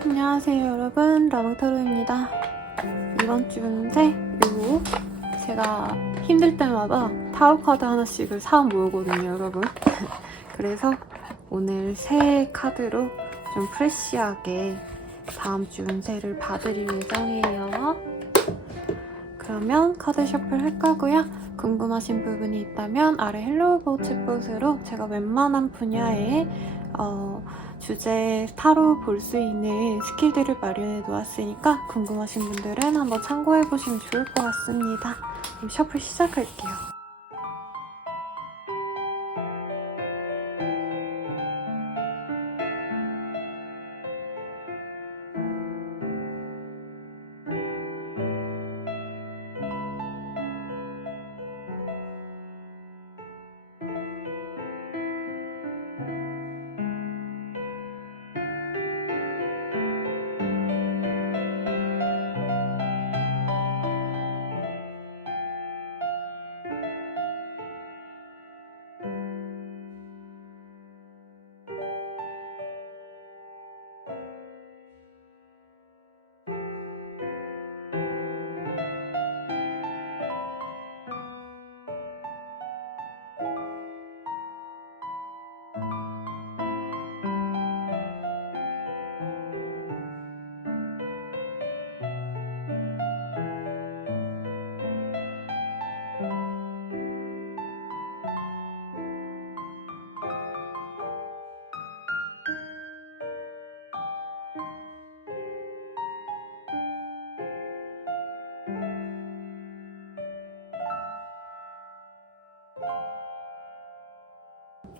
안녕하세요 여러분, 라방타로입니다. 이번 주 운세 제가 힘들 때마다 타로 카드 하나씩을 사 모으거든요 여러분. 그래서 오늘 새 카드로 좀 프레시하게 다음 주 운세를 봐드릴 예정이에요. 그러면 카드 셔플 할 거고요. 궁금하신 부분이 있다면 아래 헬로우 보우 챗봇으로 제가 웬만한 분야의 주제 타로 볼 수 있는 스킬들을 마련해 놓았으니까 궁금하신 분들은 한번 참고해 보시면 좋을 것 같습니다. 그럼 셔플 시작할게요.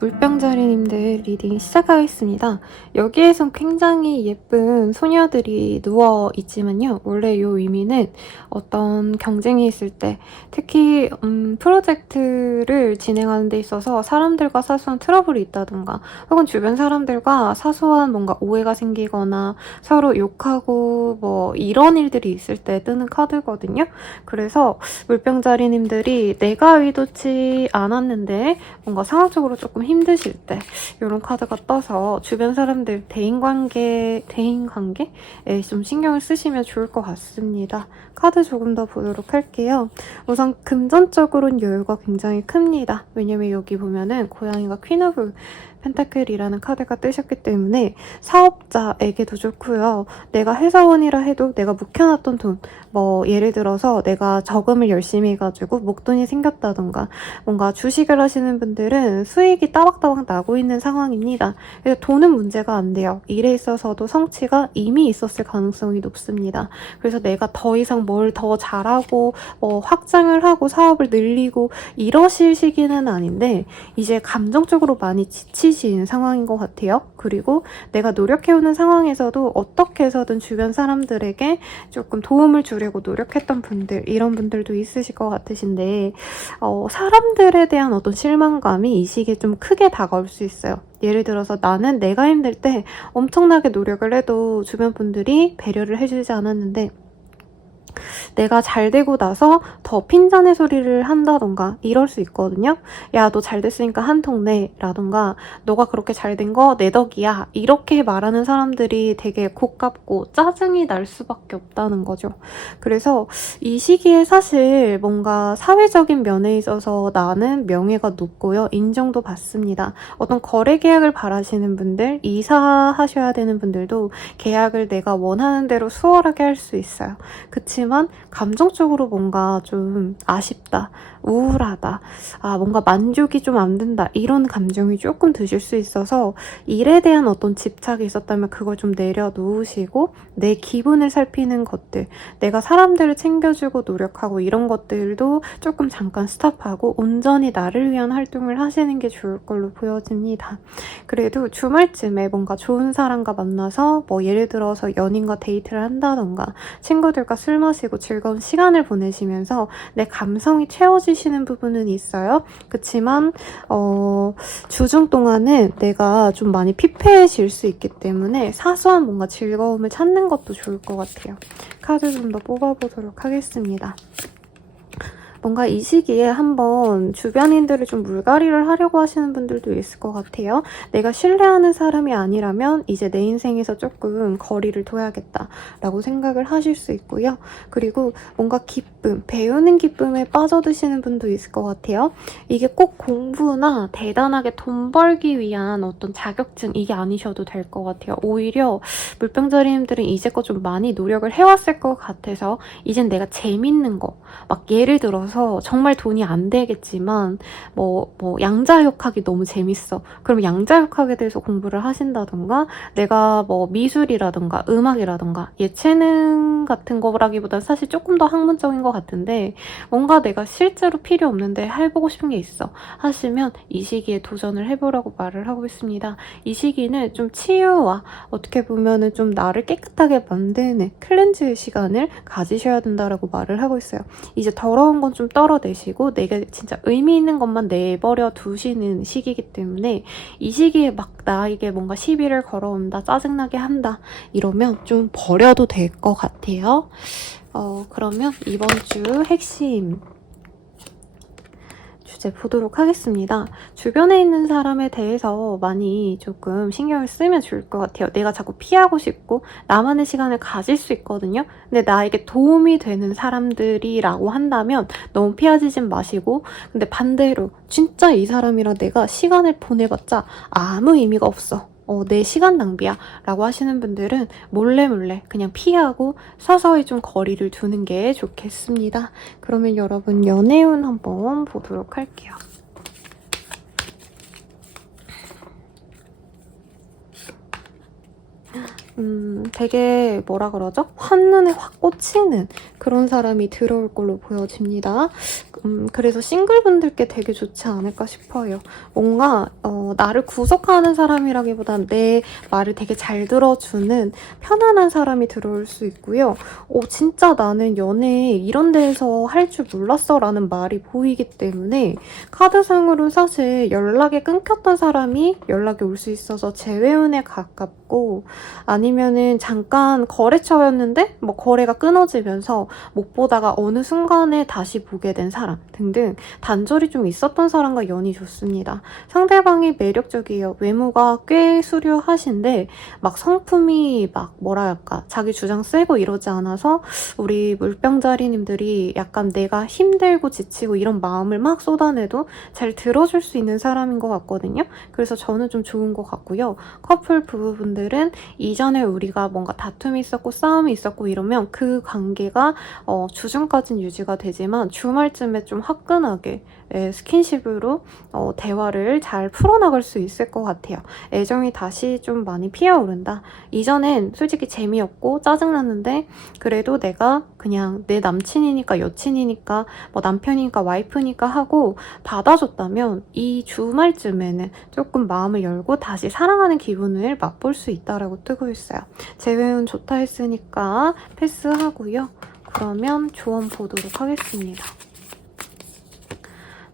물병자리님들 리딩 시작하겠습니다. 여기에선 굉장히 예쁜 소녀들이 누워 있지만요. 원래 이 의미는 어떤 경쟁이 있을 때 특히 프로젝트를 진행하는 데 있어서 사람들과 사소한 트러블이 있다던가 혹은 주변 사람들과 사소한 뭔가 오해가 생기거나 서로 욕하고 뭐 이런 일들이 있을 때 뜨는 카드거든요. 그래서 물병자리님들이 내가 의도치 않았는데 뭔가 상황적으로 조금 힘드실 때 이런 카드가 떠서 주변 사람들 대인관계에 좀 신경을 쓰시면 좋을 것 같습니다. 카드 조금 더 보도록 할게요. 우선 금전적으로는 여유가 굉장히 큽니다. 왜냐면 여기 보면은 고양이가 퀸 오브 펜타클이라는 카드가 뜨셨기 때문에 사업자에게도 좋고요. 내가 회사원이라 해도 내가 묵혀놨던 돈, 뭐 예를 들어서 내가 저금을 열심히 해가지고 목돈이 생겼다던가 뭔가 주식을 하시는 분들은 수익이 따박따박 나고 있는 상황입니다. 그래서 돈은 문제가 안 돼요. 일에 있어서도 성취가 이미 있었을 가능성이 높습니다. 그래서 내가 더 이상 뭘 더 잘하고 확장을 하고 사업을 늘리고 이러실 시기는 아닌데 이제 감정적으로 많이 지치신 상황인 것 같아요. 그리고 내가 노력해오는 상황에서도 어떻게 해서든 주변 사람들에게 조금 도움을 주려고 노력했던 분들, 이런 분들도 있으실 것 같으신데 사람들에 대한 어떤 실망감이 이 시기에 좀 크게 다가올 수 있어요. 예를 들어서 나는 내가 힘들 때 엄청나게 노력을 해도 주변 분들이 배려를 해주지 않았는데 내가 잘 되고 나서 더 핀잔의 소리를 한다던가 이럴 수 있거든요. 야, 너 잘 됐으니까 한 통 내 라던가 너가 그렇게 잘 된 거 내 덕이야 이렇게 말하는 사람들이 되게 고깝고 짜증이 날 수밖에 없다는 거죠. 그래서 이 시기에 사실 뭔가 사회적인 면에 있어서 나는 명예가 높고요. 인정도 받습니다. 어떤 거래 계약을 바라시는 분들, 이사하셔야 되는 분들도 계약을 내가 원하는 대로 수월하게 할 수 있어요. 그치만 감정적으로 뭔가 좀 아쉽다, 우울하다, 뭔가 만족이 좀 안 된다 이런 감정이 조금 드실 수 있어서 일에 대한 어떤 집착이 있었다면 그걸 좀 내려놓으시고 내 기분을 살피는 것들, 내가 사람들을 챙겨주고 노력하고 이런 것들도 조금 잠깐 스탑하고 온전히 나를 위한 활동을 하시는 게 좋을 걸로 보여집니다. 그래도 주말쯤에 뭔가 좋은 사람과 만나서 뭐 예를 들어서 연인과 데이트를 한다던가 친구들과 술 마시고 즐거운 시간을 보내시면서 내 감성이 채워지시는 부분은 있어요. 그치만 주중 동안은 내가 좀 많이 피폐해질 수 있기 때문에 사소한 뭔가 즐거움을 찾는 것도 좋을 것 같아요. 카드 좀 더 뽑아보도록 하겠습니다. 뭔가 이 시기에 한번 주변인들을 좀 물갈이를 하려고 하시는 분들도 있을 것 같아요. 내가 신뢰하는 사람이 아니라면 이제 내 인생에서 조금 거리를 둬야겠다라고 생각을 하실 수 있고요. 그리고 뭔가 기쁨, 배우는 기쁨에 빠져드시는 분도 있을 것 같아요. 이게 꼭 공부나 대단하게 돈 벌기 위한 어떤 자격증 이게 아니셔도 될 것 같아요. 오히려 물병자리님들은 이제껏 좀 많이 노력을 해왔을 것 같아서 이젠 내가 재밌는 거, 막 예를 들어서 정말 돈이 안 되겠지만 양자역학이 너무 재밌어. 그럼 양자역학에 대해서 공부를 하신다던가, 내가 미술이라던가 음악이라던가 예체능 같은 거라기보단 사실 조금 더 학문적인 것 같은데 뭔가 내가 실제로 필요 없는데 해보고 싶은 게 있어 하시면 이 시기에 도전을 해보라고 말을 하고 있습니다. 이 시기는 좀 치유와 어떻게 보면은 좀 나를 깨끗하게 만드는 클렌즈 시간을 가지셔야 된다라고 말을 하고 있어요. 이제 더러운 건 좀 떨어내시고 내가 진짜 의미 있는 것만 내버려 두시는 시기이기 때문에 이 시기에 막 나에게 뭔가 시비를 걸어온다, 짜증나게 한다 이러면 좀 버려도 될 것 같아요. 그러면 이번 주 핵심 주제 보도록 하겠습니다. 주변에 있는 사람에 대해서 많이 조금 신경을 쓰면 좋을 것 같아요. 내가 자꾸 피하고 싶고 나만의 시간을 가질 수 있거든요. 근데 나에게 도움이 되는 사람들이라고 한다면 너무 피하지진 마시고, 근데 반대로 진짜 이 사람이랑 내가 시간을 보내봤자 아무 의미가 없어. 내 시간 낭비야 라고 하시는 분들은 몰래 그냥 피하고 서서히 좀 거리를 두는 게 좋겠습니다. 그러면 여러분 연애운 한번 보도록 할게요. 되게 뭐라 그러죠? 한눈에 확 꽂히는 그런 사람이 들어올 걸로 보여집니다. 그래서 싱글분들께 되게 좋지 않을까 싶어요. 뭔가 나를 구속하는 사람이라기보단 내 말을 되게 잘 들어주는 편안한 사람이 들어올 수 있고요. 진짜 나는 연애 이런 데에서 할 줄 몰랐어 라는 말이 보이기 때문에 카드상으로 사실 연락이 끊겼던 사람이 연락이 올 수 있어서 재회운에 가깝고, 아니면은 잠깐 거래처였는데 거래가 끊어지면서 못 보다가 어느 순간에 다시 보게 된 사람 등등 단절이 좀 있었던 사람과 연이 좋습니다. 상대방이 매력적이에요. 외모가 꽤 수려하신데 성품이 뭐랄까 자기 주장 세고 이러지 않아서 우리 물병자리님들이 약간 내가 힘들고 지치고 이런 마음을 막 쏟아내도 잘 들어줄 수 있는 사람인 것 같거든요. 그래서 저는 좀 좋은 것 같고요. 커플 부부분들은 이전에 우리가 뭔가 다툼이 있었고 싸움이 있었고 이러면 그 관계가 주중까지는 유지가 되지만 주말쯤에 좀 화끈하게 스킨십으로 대화를 잘 풀어나갈 수 있을 것 같아요. 애정이 다시 좀 많이 피어오른다. 이전엔 솔직히 재미없고 짜증났는데 그래도 내가 그냥 내 남친이니까 여친이니까 남편이니까 와이프니까 하고 받아줬다면 이 주말쯤에는 조금 마음을 열고 다시 사랑하는 기분을 맛볼 수 있다라고 뜨고 있어요. 재회운 좋다 했으니까 패스하고요. 그러면 조언 보도록 하겠습니다.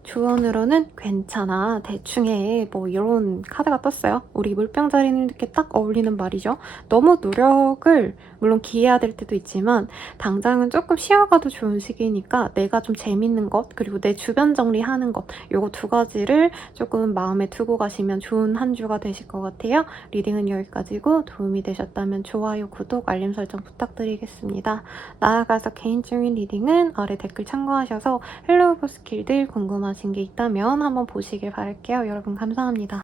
조언으로는 괜찮아, 대충 해, 이런 카드가 떴어요. 우리 물병자리님께 딱 어울리는 말이죠. 너무 노력을 물론 기해야 될 때도 있지만 당장은 조금 쉬어가도 좋은 시기니까 내가 좀 재밌는 것 그리고 내 주변 정리하는 것 요거 두 가지를 조금 마음에 두고 가시면 좋은 한 주가 되실 것 같아요. 리딩은 여기까지고 도움이 되셨다면 좋아요, 구독, 알림 설정 부탁드리겠습니다. 나아가서 개인적인 리딩은 아래 댓글 참고하셔서 헬로우버 스킬들 궁금하신 게 있다면 한번 보시길 바랄게요. 여러분 감사합니다.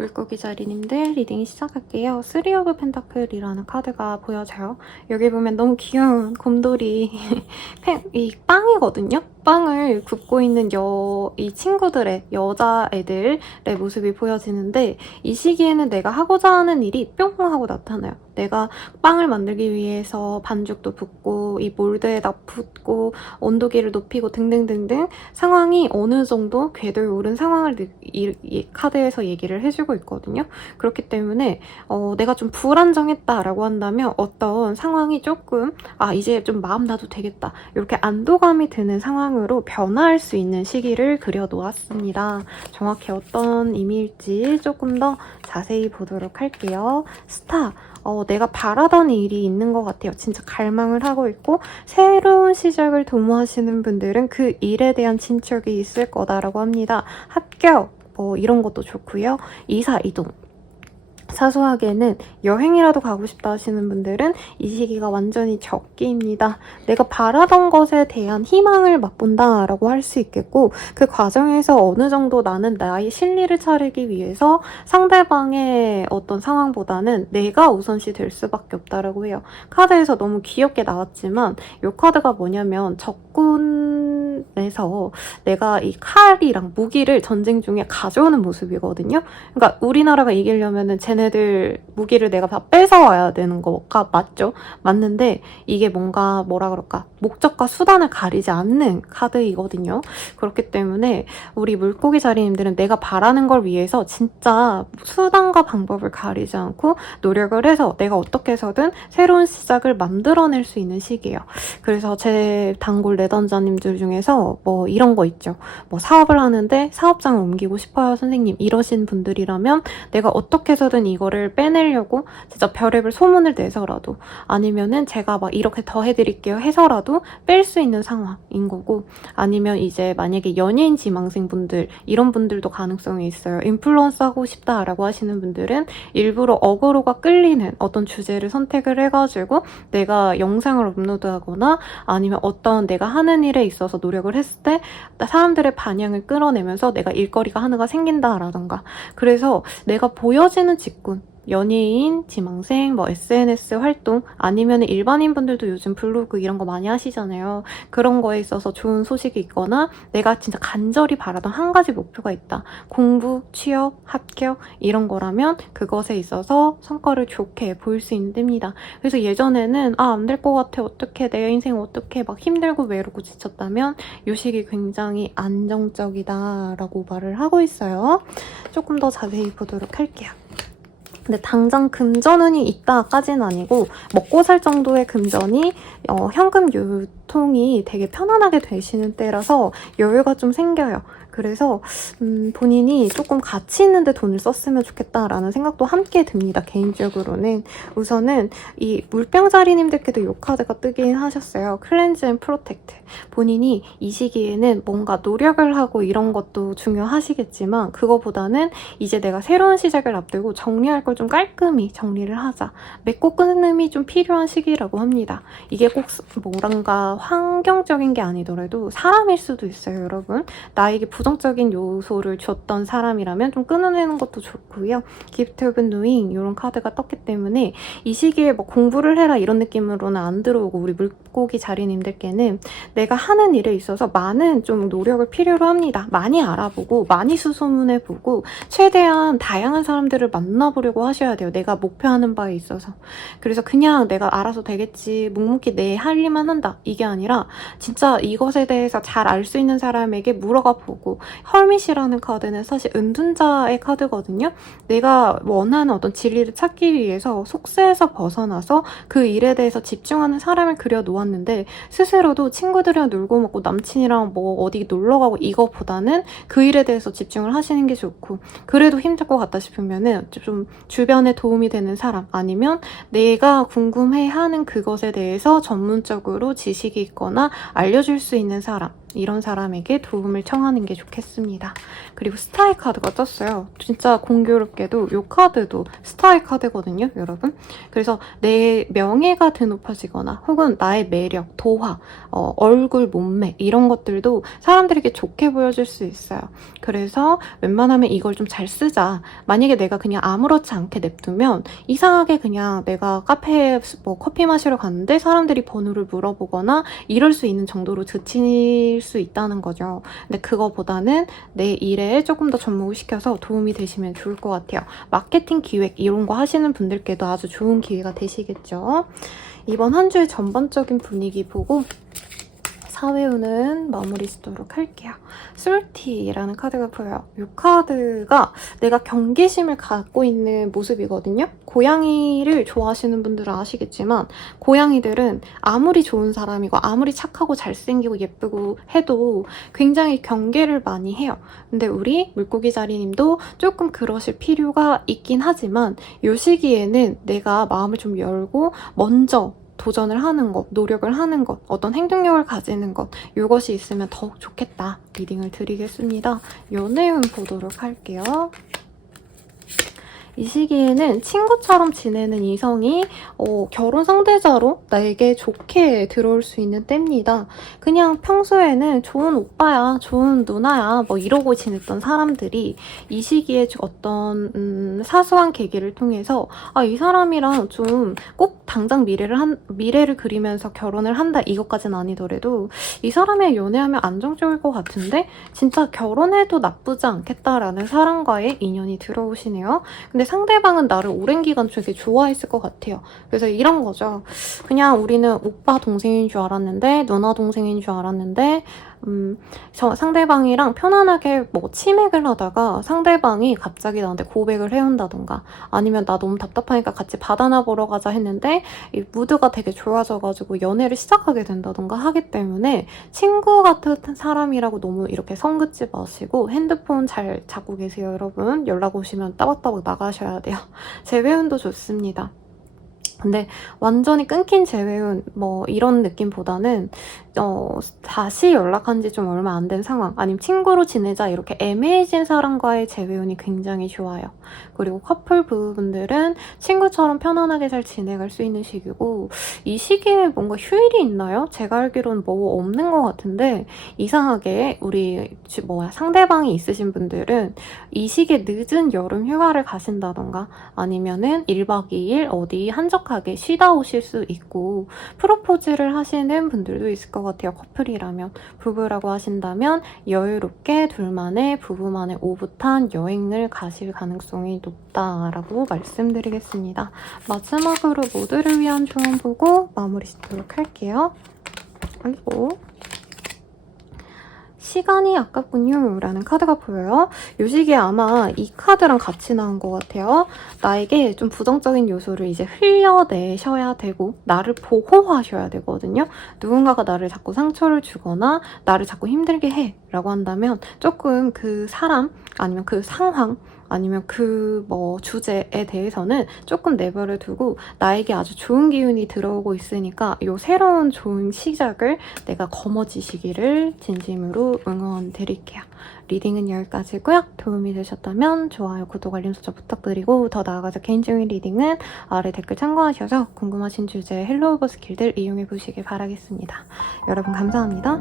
물고기 자리님들 리딩 시작할게요. 3 오브 펜타클이라는 카드가 보여져요. 여기 보면 너무 귀여운 곰돌이 이 빵이거든요. 빵을 굽고 있는 이 친구들의 여자애들의 모습이 보여지는데 이 시기에는 내가 하고자 하는 일이 뿅 하고 나타나요. 내가 빵을 만들기 위해서 반죽도 붓고 이 몰드에다 붓고 온도계를 높이고 등등등등 상황이 어느 정도 궤도에 오른 상황을 이 카드에서 얘기를 해주고 있거든요. 그렇기 때문에 내가 좀 불안정했다라고 한다면 어떤 상황이 조금 이제 좀 마음 놔도 되겠다 이렇게 안도감이 드는 상황으로 변화할 수 있는 시기를 그려놓았습니다. 정확히 어떤 의미일지 조금 더 자세히 보도록 할게요. 스타 내가 바라던 일이 있는 것 같아요. 진짜 갈망을 하고 있고 새로운 시작을 도모하시는 분들은 그 일에 대한 진척이 있을 거다라고 합니다. 합격 이런 것도 좋고요. 이사, 이동. 사소하게는 여행이라도 가고 싶다 하시는 분들은 이 시기가 완전히 적기입니다. 내가 바라던 것에 대한 희망을 맛본다 라고 할 수 있겠고 그 과정에서 어느 정도 나는 나의 실리를 차리기 위해서 상대방의 어떤 상황보다는 내가 우선시 될 수밖에 없다라고 해요. 카드에서 너무 귀엽게 나왔지만 이 카드가 뭐냐면 적군에서 내가 이 칼이랑 무기를 전쟁 중에 가져오는 모습이거든요. 그러니까 우리나라가 이기려면은 쟤네들 무기를 내가 다 뺏어와야 되는 거가 맞죠? 맞는데 이게 뭔가 뭐라 그럴까 목적과 수단을 가리지 않는 카드이거든요. 그렇기 때문에 우리 물고기 자리님들은 내가 바라는 걸 위해서 진짜 수단과 방법을 가리지 않고 노력을 해서 내가 어떻게 해서든 새로운 시작을 만들어낼 수 있는 시기예요. 그래서 제 단골 내던자님들 중에서 뭐 이런 거 있죠. 뭐 사업을 하는데 사업장을 옮기고 싶어요 선생님 이러신 분들이라면 내가 어떻게 해서든 이거를 빼내려고 진짜 별의별 소문을 내서라도 아니면은 제가 막 이렇게 더 해드릴게요 해서라도 뺄 수 있는 상황인 거고 아니면 이제 만약에 연예인 지망생 분들 이런 분들도 가능성이 있어요. 인플루언서 하고 싶다라고 하시는 분들은 일부러 어그로가 끌리는 어떤 주제를 선택을 해가지고 내가 영상을 업로드하거나 아니면 어떤 내가 하는 일에 있어서 노력을 했을 때 사람들의 반향을 끌어내면서 내가 일거리가 하나가 생긴다라던가 그래서 내가 보여지는 직군 연예인, 지망생, 뭐 SNS 활동 아니면 일반인 분들도 요즘 블로그 이런 거 많이 하시잖아요. 그런 거에 있어서 좋은 소식이 있거나 내가 진짜 간절히 바라던 한 가지 목표가 있다. 공부, 취업, 합격 이런 거라면 그것에 있어서 성과를 좋게 보일 수 있는 때입니다. 그래서 예전에는 안 될 것 같아 어떡해 내 인생 어떡해 막 힘들고 외롭고 지쳤다면 이 시기 굉장히 안정적이다 라고 말을 하고 있어요. 조금 더 자세히 보도록 할게요. 근데 당장 금전운이 있다까지는 아니고 먹고 살 정도의 금전이 현금 유통이 되게 편안하게 되시는 때라서 여유가 좀 생겨요. 그래서 본인이 조금 가치 있는데 돈을 썼으면 좋겠다라는 생각도 함께 듭니다. 개인적으로는 우선은 이 물병자리님들께도 이 카드가 뜨긴 하셨어요. 클렌즈 앤 프로텍트. 본인이 이 시기에는 뭔가 노력을 하고 이런 것도 중요하시겠지만 그거보다는 이제 내가 새로운 시작을 앞두고 정리할 걸 좀 깔끔히 정리를 하자. 맺고 끊음이 좀 필요한 시기라고 합니다. 이게 꼭 뭐란가 환경적인 게 아니더라도 사람일 수도 있어요, 여러분. 나에게 부정적인 요소를 줬던 사람이라면 좀 끊어내는 것도 좋고요. 기프트 오브 노잉 이런 카드가 떴기 때문에 이 시기에 뭐 공부를 해라 이런 느낌으로는 안 들어오고 우리 물고기 자리님들께는 내가 하는 일에 있어서 많은 좀 노력을 필요로 합니다. 많이 알아보고 많이 수소문해보고 최대한 다양한 사람들을 만나보려고 하셔야 돼요. 내가 목표하는 바에 있어서. 그래서 그냥 내가 알아서 되겠지 묵묵히 내 할 일만 한다 이게 아니라 진짜 이것에 대해서 잘 알 수 있는 사람에게 물어가 보고 헐밋이라는 카드는 사실 은둔자의 카드거든요. 내가 원하는 어떤 진리를 찾기 위해서 속세에서 벗어나서 그 일에 대해서 집중하는 사람을 그려놓았는데 스스로도 친구들이랑 놀고 먹고 남친이랑 뭐 어디 놀러가고 이거보다는 그 일에 대해서 집중을 하시는 게 좋고 그래도 힘들 것 같다 싶으면은 좀 주변에 도움이 되는 사람 아니면 내가 궁금해하는 그것에 대해서 전문적으로 지식이 있거나 알려줄 수 있는 사람 이런 사람에게 도움을 청하는 게 좋겠습니다. 그리고 스타일 카드가 떴어요. 진짜 공교롭게도 이 카드도 스타일 카드거든요, 여러분. 그래서 내 명예가 드높아지거나 혹은 나의 매력, 도화, 얼굴, 몸매 이런 것들도 사람들에게 좋게 보여줄 수 있어요. 그래서 웬만하면 이걸 좀 잘 쓰자. 만약에 내가 그냥 아무렇지 않게 냅두면 이상하게 그냥 내가 카페에 뭐 커피 마시러 갔는데 사람들이 번호를 물어보거나 이럴 수 있는 정도로 지칠 수 있다는 거죠. 근데 그거보다는 내 일에 조금 더 접목을 시켜서 도움이 되시면 좋을 것 같아요. 마케팅 기획 이런 거 하시는 분들께도 아주 좋은 기회가 되시겠죠. 이번 한 주의 전반적인 분위기 보고 사회운은 마무리 짓도록 할게요. 솔티라는 카드가 보여요. 이 카드가 내가 경계심을 갖고 있는 모습이거든요. 고양이를 좋아하시는 분들은 아시겠지만 고양이들은 아무리 좋은 사람이고 아무리 착하고 잘생기고 예쁘고 해도 굉장히 경계를 많이 해요. 근데 우리 물고기 자리님도 조금 그러실 필요가 있긴 하지만 이 시기에는 내가 마음을 좀 열고 먼저 도전을 하는 것, 노력을 하는 것, 어떤 행동력을 가지는 것 이것이 있으면 더욱 좋겠다 리딩을 드리겠습니다. 연애운 보도록 할게요. 이 시기에는 친구처럼 지내는 이성이 결혼 상대자로 나에게 좋게 들어올 수 있는 때입니다. 그냥 평소에는 좋은 오빠야, 좋은 누나야 뭐 이러고 지냈던 사람들이 이 시기에 어떤 사소한 계기를 통해서 이 사람이랑 좀 꼭 당장 미래를 그리면서 결혼을 한다 이것까지는 아니더라도 이 사람이랑 연애하면 안정적일 것 같은데 진짜 결혼해도 나쁘지 않겠다라는 사람과의 인연이 들어오시네요. 근데 상대방은 나를 오랜 기간 되게 좋아했을 것 같아요. 그래서 이런 거죠. 그냥 우리는 오빠 동생인 줄 알았는데 누나 동생인 줄 알았는데 저 상대방이랑 편안하게 뭐 치맥을 하다가 상대방이 갑자기 나한테 고백을 해온다던가 아니면 나 너무 답답하니까 같이 바다나 보러 가자 했는데 이 무드가 되게 좋아져가지고 연애를 시작하게 된다던가 하기 때문에 친구 같은 사람이라고 너무 이렇게 성 긋지 마시고 핸드폰 잘 잡고 계세요, 여러분. 연락 오시면 따박따박 나가셔야 돼요. 재회운도 좋습니다. 근데 완전히 끊긴 재회운 뭐 이런 느낌보다는 다시 연락한 지 좀 얼마 안 된 상황 아니면 친구로 지내자 이렇게 애매해진 사람과의 재회운이 굉장히 좋아요. 그리고 커플 부부분들은 친구처럼 편안하게 잘 지내갈 수 있는 시기고 이 시기에 뭔가 휴일이 있나요? 제가 알기로는 뭐 없는 것 같은데 이상하게 우리 상대방이 있으신 분들은 이 시기에 늦은 여름 휴가를 가신다던가 아니면은 1박 2일 어디 한적하게 쉬다 오실 수 있고 프로포즈를 하시는 분들도 있을 것 같아요. 커플이라면. 부부라고 하신다면 여유롭게 둘만의 부부만의 오붓한 여행을 가실 가능성이 높다라고 말씀드리겠습니다. 마지막으로 모두를 위한 조언 보고 마무리 짓도록 할게요. 아이고. 시간이 아깝군요 라는 카드가 보여요. 이 시기에 아마 이 카드랑 같이 나온 것 같아요. 나에게 좀 부정적인 요소를 이제 흘려내셔야 되고 나를 보호하셔야 되거든요. 누군가가 나를 자꾸 상처를 주거나 나를 자꾸 힘들게 해 라고 한다면 조금 그 사람 아니면 그 상황 아니면 그 주제에 대해서는 조금 내버려 두고 나에게 아주 좋은 기운이 들어오고 있으니까 이 새로운 좋은 시작을 내가 거머쥐시기를 진심으로 응원 드릴게요. 리딩은 여기까지고요. 도움이 되셨다면 좋아요, 구독, 알림 설정 부탁드리고 더 나아가서 개인적인 리딩은 아래 댓글 참고하셔서 궁금하신 주제 헬로우 오버 스킬들 이용해 보시길 바라겠습니다. 여러분 감사합니다.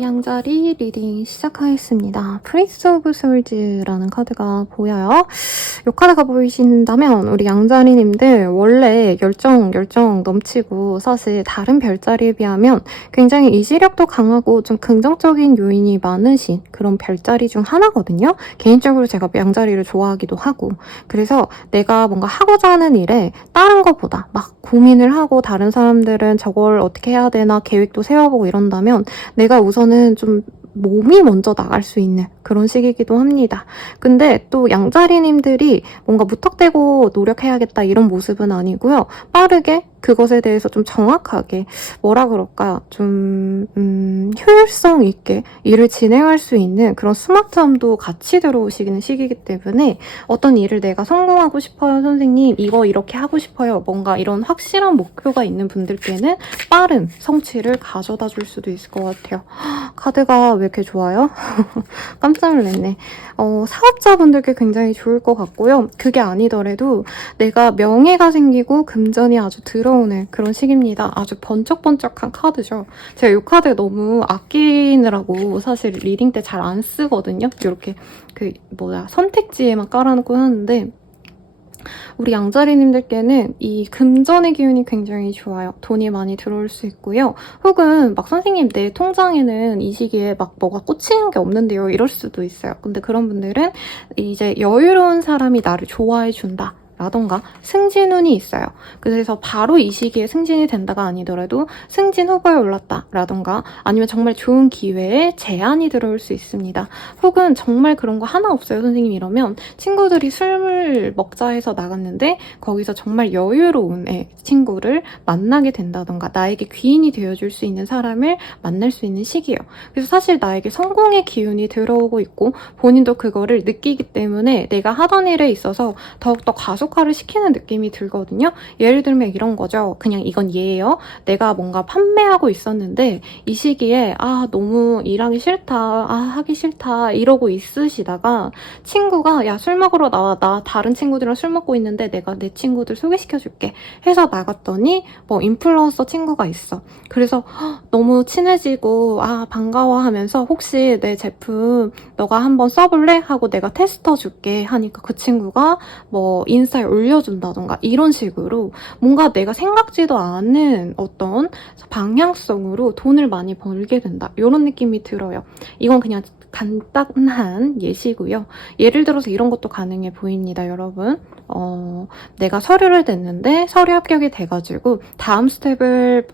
양자리 리딩 시작하겠습니다. 프린스 오브 솔즈라는 카드가 보여요. 이 카드가 보이신다면 우리 양자리님들 원래 열정 넘치고 사실 다른 별자리에 비하면 굉장히 이지력도 강하고 좀 긍정적인 요인이 많으신 그런 별자리 중 하나거든요. 개인적으로 제가 양자리를 좋아하기도 하고 그래서 내가 뭔가 하고자 하는 일에 다른 것보다 막 고민을 하고 다른 사람들은 저걸 어떻게 해야 되나 계획도 세워보고 이런다면 내가 우선은 좀 몸이 먼저 나갈 수 있는 그런 시기이기도 합니다. 근데 또 양자리님들이 뭔가 무턱대고 노력해야겠다 이런 모습은 아니고요. 빠르게 그것에 대해서 좀 정확하게 뭐라 그럴까 좀 효율성 있게 일을 진행할 수 있는 그런 스마트함도 같이 들어오시는 시기이기 때문에 어떤 일을 내가 성공하고 싶어요 선생님 이거 이렇게 하고 싶어요 뭔가 이런 확실한 목표가 있는 분들께는 빠른 성취를 가져다 줄 수도 있을 것 같아요. 카드가 왜 이렇게 좋아요? 깜짝 놀랐네. 사업자분들께 굉장히 좋을 것 같고요. 그게 아니더라도 내가 명예가 생기고 금전이 아주 들어오는 그런 시기입니다. 아주 번쩍번쩍한 카드죠. 제가 이 카드 너무 아끼느라고 사실 리딩 때 잘 안 쓰거든요. 이렇게 선택지에만 깔아놓고 하는데 우리 양자리님들께는 이 금전의 기운이 굉장히 좋아요. 돈이 많이 들어올 수 있고요. 혹은 막 선생님 내 통장에는 이 시기에 막 뭐가 꽂히는 게 없는데요. 이럴 수도 있어요. 근데 그런 분들은 이제 여유로운 사람이 나를 좋아해 준다. 라던가 승진운이 있어요. 그래서 바로 이 시기에 승진이 된다가 아니더라도 승진 후보에 올랐다 라던가 아니면 정말 좋은 기회에 제안이 들어올 수 있습니다. 혹은 정말 그런 거 하나 없어요 선생님 이러면 친구들이 술을 먹자 해서 나갔는데 거기서 정말 여유로운 친구를 만나게 된다던가 나에게 귀인이 되어줄 수 있는 사람을 만날 수 있는 시기예요. 그래서 사실 나에게 성공의 기운이 들어오고 있고 본인도 그거를 느끼기 때문에 내가 하던 일에 있어서 더욱더 가속화를 시키는 느낌이 들거든요. 예를 들면 이런 거죠. 그냥 이건 예예요. 내가 뭔가 판매하고 있었는데 이 시기에 너무 일하기 싫다, 하기 싫다 이러고 있으시다가 친구가 야 술 먹으러 나와. 나 다른 친구들이랑 술 먹고 있는데 내가 내 친구들 소개시켜줄게 해서 나갔더니 인플루언서 친구가 있어. 그래서 너무 친해지고 반가워하면서 혹시 내 제품 너가 한번 써볼래? 하고 내가 테스터 줄게 하니까 그 친구가 인스타에 올려준다던가 이런 식으로 뭔가 내가 생각지도 않은 어떤 방향성으로 돈을 많이 벌게 된다. 이런 느낌이 들어요. 이건 그냥 간단한 예시고요. 예를 들어서 이런 것도 가능해 보입니다, 여러분. 내가 서류를 냈는데 서류 합격이 돼가지고 다음 스텝을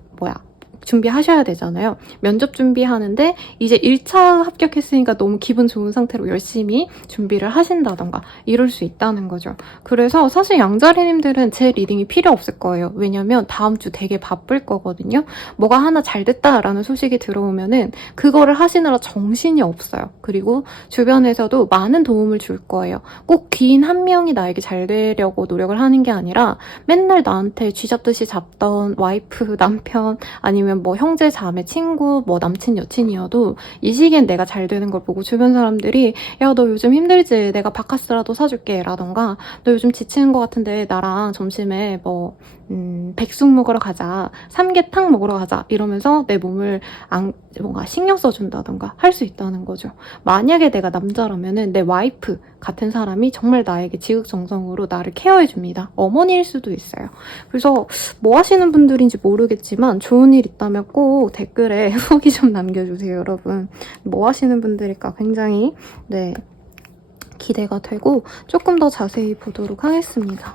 준비하셔야 되잖아요. 면접 준비하는데 이제 1차 합격했으니까 너무 기분 좋은 상태로 열심히 준비를 하신다던가 이럴 수 있다는 거죠. 그래서 사실 양자리님들은 제 리딩이 필요 없을 거예요. 왜냐면 다음 주 되게 바쁠 거거든요. 뭐가 하나 잘 됐다라는 소식이 들어오면은 그거를 하시느라 정신이 없어요. 그리고 주변에서도 많은 도움을 줄 거예요. 꼭 귀인 한 명이 나에게 잘 되려고 노력을 하는 게 아니라 맨날 나한테 쥐잡듯이 잡던 와이프, 남편 아니면 형제, 자매, 친구, 남친, 여친이어도 이 시기엔 내가 잘 되는 걸 보고 주변 사람들이 야, 너 요즘 힘들지? 내가 바카스라도 사줄게 라던가 너 요즘 지치는 것 같은데 나랑 점심에 백숙 먹으러 가자, 삼계탕 먹으러 가자 이러면서 내 몸을 뭔가 신경 써준다던가 할 수 있다는 거죠. 만약에 내가 남자라면은 내 와이프 같은 사람이 정말 나에게 지극정성으로 나를 케어해줍니다. 어머니일 수도 있어요. 그래서 뭐 하시는 분들인지 모르겠지만 좋은 일 있다면 꼭 댓글에 후기 좀 남겨주세요, 여러분. 뭐 하시는 분들일까 굉장히 기대가 되고 조금 더 자세히 보도록 하겠습니다.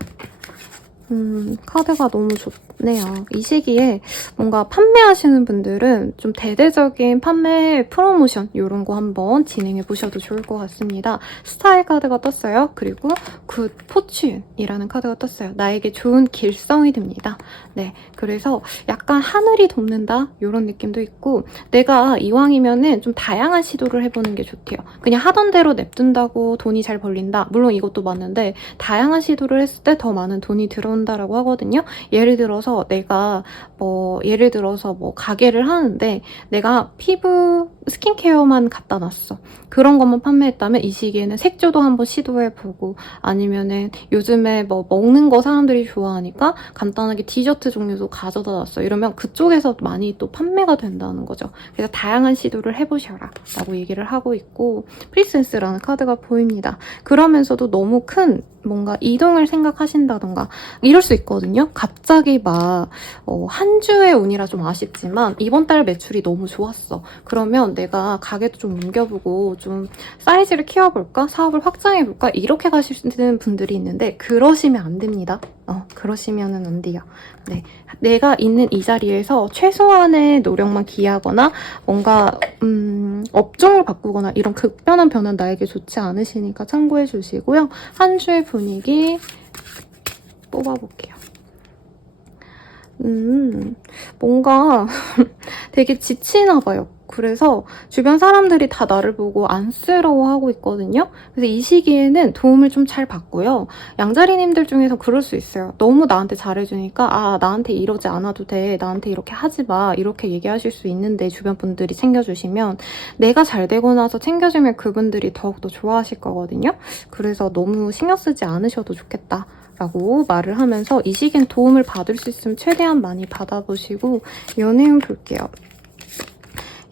카드가 너무 좋네요. 이 시기에 뭔가 판매하시는 분들은 좀 대대적인 판매 프로모션 이런 거 한번 진행해 보셔도 좋을 것 같습니다. 스타일 카드가 떴어요. 그리고 굿 포춘이라는 카드가 떴어요. 나에게 좋은 길성이 됩니다. 그래서 약간 하늘이 돕는다 이런 느낌도 있고 내가 이왕이면은 좀 다양한 시도를 해보는 게 좋대요. 그냥 하던 대로 냅둔다고 돈이 잘 벌린다. 물론 이것도 맞는데 다양한 시도를 했을 때 더 많은 돈이 들어온다라고 하거든요. 예를 들어서 들어서 내가 뭐 예를 들어서 뭐 가게를 하는데 내가 피부 스킨케어만 갖다 놨어. 그런 것만 판매했다면 이 시기에는 색조도 한번 시도해보고, 아니면은 요즘에 뭐 먹는 거 사람들이 좋아하니까 간단하게 디저트 종류도 가져다 놨어. 이러면 그쪽에서 많이 또 판매가 된다는 거죠. 그래서 다양한 시도를 해보셔라 라고 얘기를 하고 있고, 프리센스라는 카드가 보입니다. 그러면서도 너무 큰 뭔가 이동을 생각하신다던가 이럴 수 있거든요. 갑자기 막 한 주의 운이라 좀 아쉽지만 이번 달 매출이 너무 좋았어. 그러면 내가 가게도 좀 옮겨보고 좀 사이즈를 키워볼까? 사업을 확장해볼까? 이렇게 가시는 분들이 있는데 그러시면 안 됩니다. 그러시면은 안 돼요. 네, 내가 있는 이 자리에서 최소한의 노력만 기하거나 뭔가 업종을 바꾸거나 이런 극변한 변화는 나에게 좋지 않으시니까 참고해 주시고요. 한 주의 분위기 뽑아볼게요. 뭔가 되게 지치나 봐요. 그래서 주변 사람들이 다 나를 보고 안쓰러워하고 있거든요. 그래서 이 시기에는 도움을 좀 잘 받고요. 양자리님들 중에서 그럴 수 있어요. 너무 나한테 잘해주니까 아, 나한테 이러지 않아도 돼. 나한테 이렇게 하지 마. 이렇게 얘기하실 수 있는데 주변 분들이 챙겨주시면 내가 잘 되고 나서 챙겨주면 그분들이 더욱더 좋아하실 거거든요. 그래서 너무 신경 쓰지 않으셔도 좋겠다 라고 말을 하면서 이 시기엔 도움을 받을 수 있으면 최대한 많이 받아보시고, 연애운 볼게요.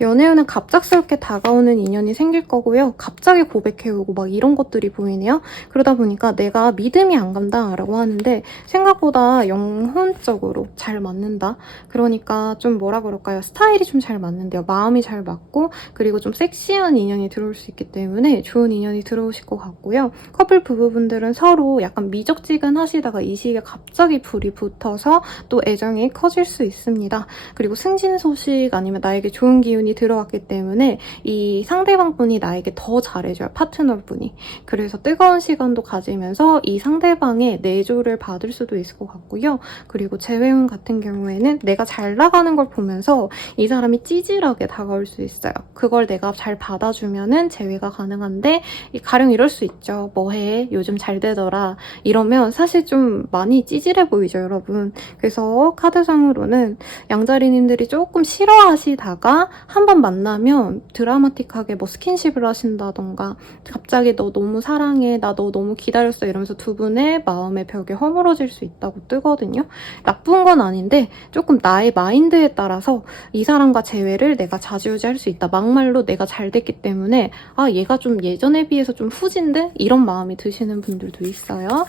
연애운은 갑작스럽게 다가오는 인연이 생길 거고요. 갑자기 고백해오고 막 이런 것들이 보이네요. 그러다 보니까 내가 믿음이 안 간다라고 하는데 생각보다 영혼적으로 잘 맞는다. 그러니까 좀 뭐라 그럴까요? 스타일이 좀 잘 맞는데요. 마음이 잘 맞고, 그리고 좀 섹시한 인연이 들어올 수 있기 때문에 좋은 인연이 들어오실 것 같고요. 커플 부부분들은 서로 약간 미적지근하시다가 이 시기에 갑자기 불이 붙어서 또 애정이 커질 수 있습니다. 그리고 승진 소식 아니면 나에게 좋은 기운이 들어왔기 때문에 이 상대방분이 나에게 더 잘해줘요. 파트너분이. 그래서 뜨거운 시간도 가지면서 이 상대방의 내조를 받을 수도 있을 것 같고요. 그리고 재회운 같은 경우에는 내가 잘 나가는 걸 보면서 이 사람이 찌질하게 다가올 수 있어요. 그걸 내가 잘 받아주면은 재회가 가능한데 가령 이럴 수 있죠. 뭐해? 요즘 잘 되더라. 이러면 사실 좀 많이 찌질해 보이죠, 여러분. 그래서 카드상으로는 양자리님들이 조금 싫어하시다가 한번 만나면 드라마틱하게 뭐 스킨십을 하신다던가 갑자기 너 너무 사랑해, 나 너 너무 기다렸어 이러면서 두 분의 마음의 벽이 허물어질 수 있다고 뜨거든요. 나쁜 건 아닌데 조금 나의 마인드에 따라서 이 사람과 재회를 내가 좌지우지할 수 있다. 막말로 내가 잘 됐기 때문에 아, 얘가 좀 예전에 비해서 좀 후진데? 이런 마음이 드시는 분들도 있어요.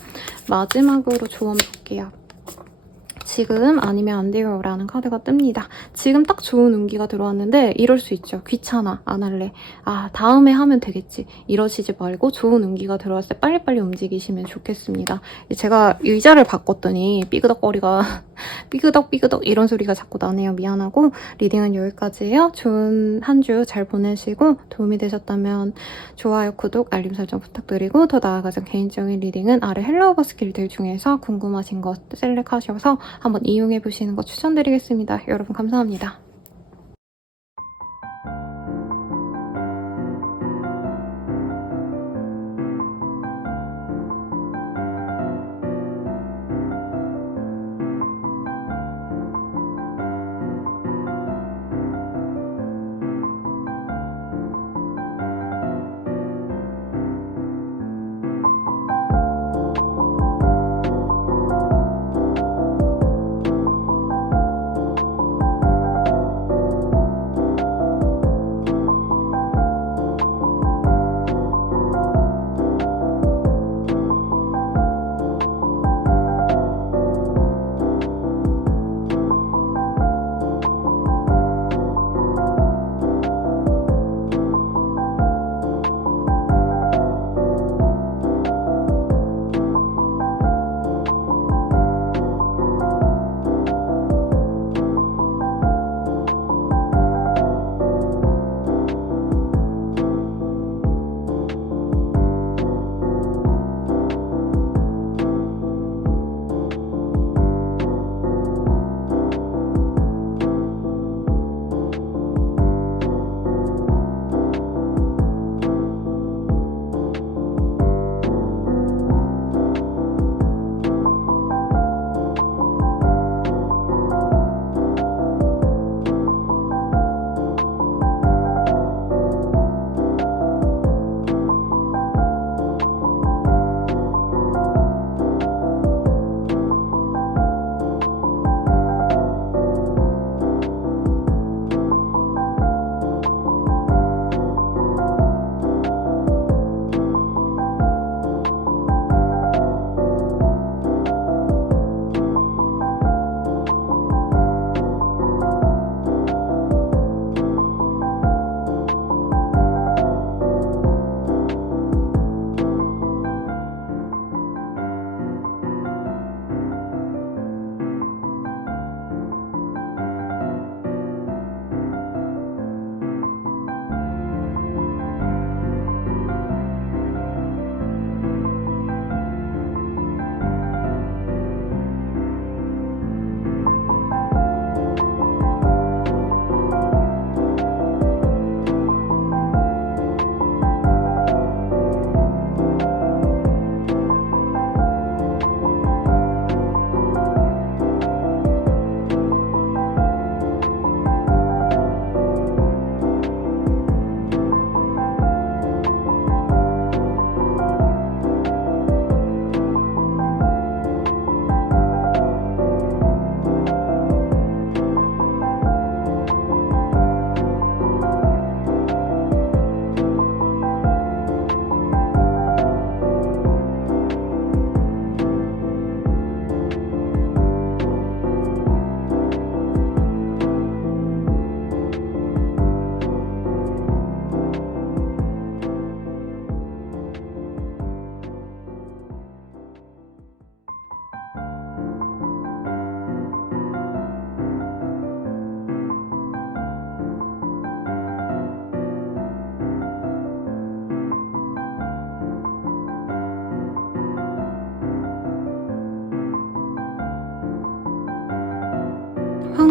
마지막으로 조언 볼게요. 지금 아니면 안 돼요 라는 카드가 뜹니다. 지금 딱 좋은 운기가 들어왔는데 이럴 수 있죠. 귀찮아, 안 할래. 아, 다음에 하면 되겠지. 이러시지 말고 좋은 운기가 들어왔을 때 빨리빨리 움직이시면 좋겠습니다. 제가 의자를 바꿨더니 삐그덕거리가 삐그덕 이런 소리가 자꾸 나네요. 미안하고 리딩은 여기까지예요. 좋은 한 주 잘 보내시고 도움이 되셨다면 좋아요, 구독, 알림 설정 부탁드리고 더 나아가서 개인적인 리딩은 아래 헬로우버 스킬들 중에서 궁금하신 것 셀렉하셔서 한번 이용해보시는 거 추천드리겠습니다. 여러분 감사합니다.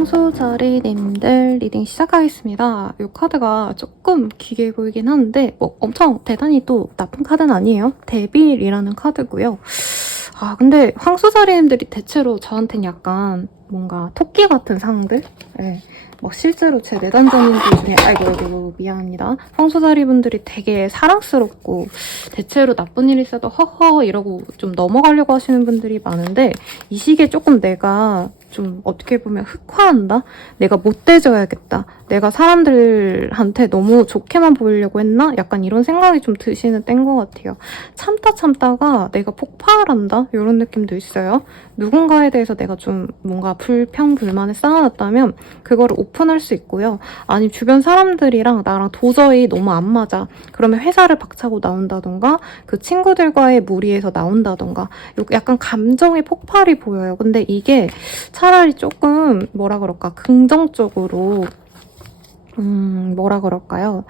황소자리님들 리딩 시작하겠습니다. 이 카드가 조금 기괴해 보이긴 하는데 뭐 엄청 대단히 또 나쁜 카드는 아니에요. 데빌이라는 카드고요. 아 근데 황소자리님들이 대체로 저한테는 약간 뭔가 토끼 같은 상들? 네. 막 실제로 제 내단장님들 중에 아이고 미안합니다. 황소자리 분들이 되게 사랑스럽고 대체로 나쁜 일 있어도 허허 이러고 좀 넘어가려고 하시는 분들이 많은데 이 시기에 조금 내가 좀 어떻게 보면 흑화한다? 내가 못돼져야겠다. 내가 사람들한테 너무 좋게만 보이려고 했나? 약간 이런 생각이 좀 드시는 때인 것 같아요. 참다가 내가 폭발한다? 이런 느낌도 있어요. 누군가에 대해서 내가 좀 뭔가 불평불만을 쌓아놨다면 그거를 오픈할 수 있고요. 아니면 주변 사람들이랑 나랑 도저히 너무 안 맞아. 그러면 회사를 박차고 나온다던가 그 친구들과의 무리에서 나온다던가 약간 감정의 폭발이 보여요. 근데 이게 차라리 조금 뭐라 그럴까 긍정적으로 뭐라 그럴까요?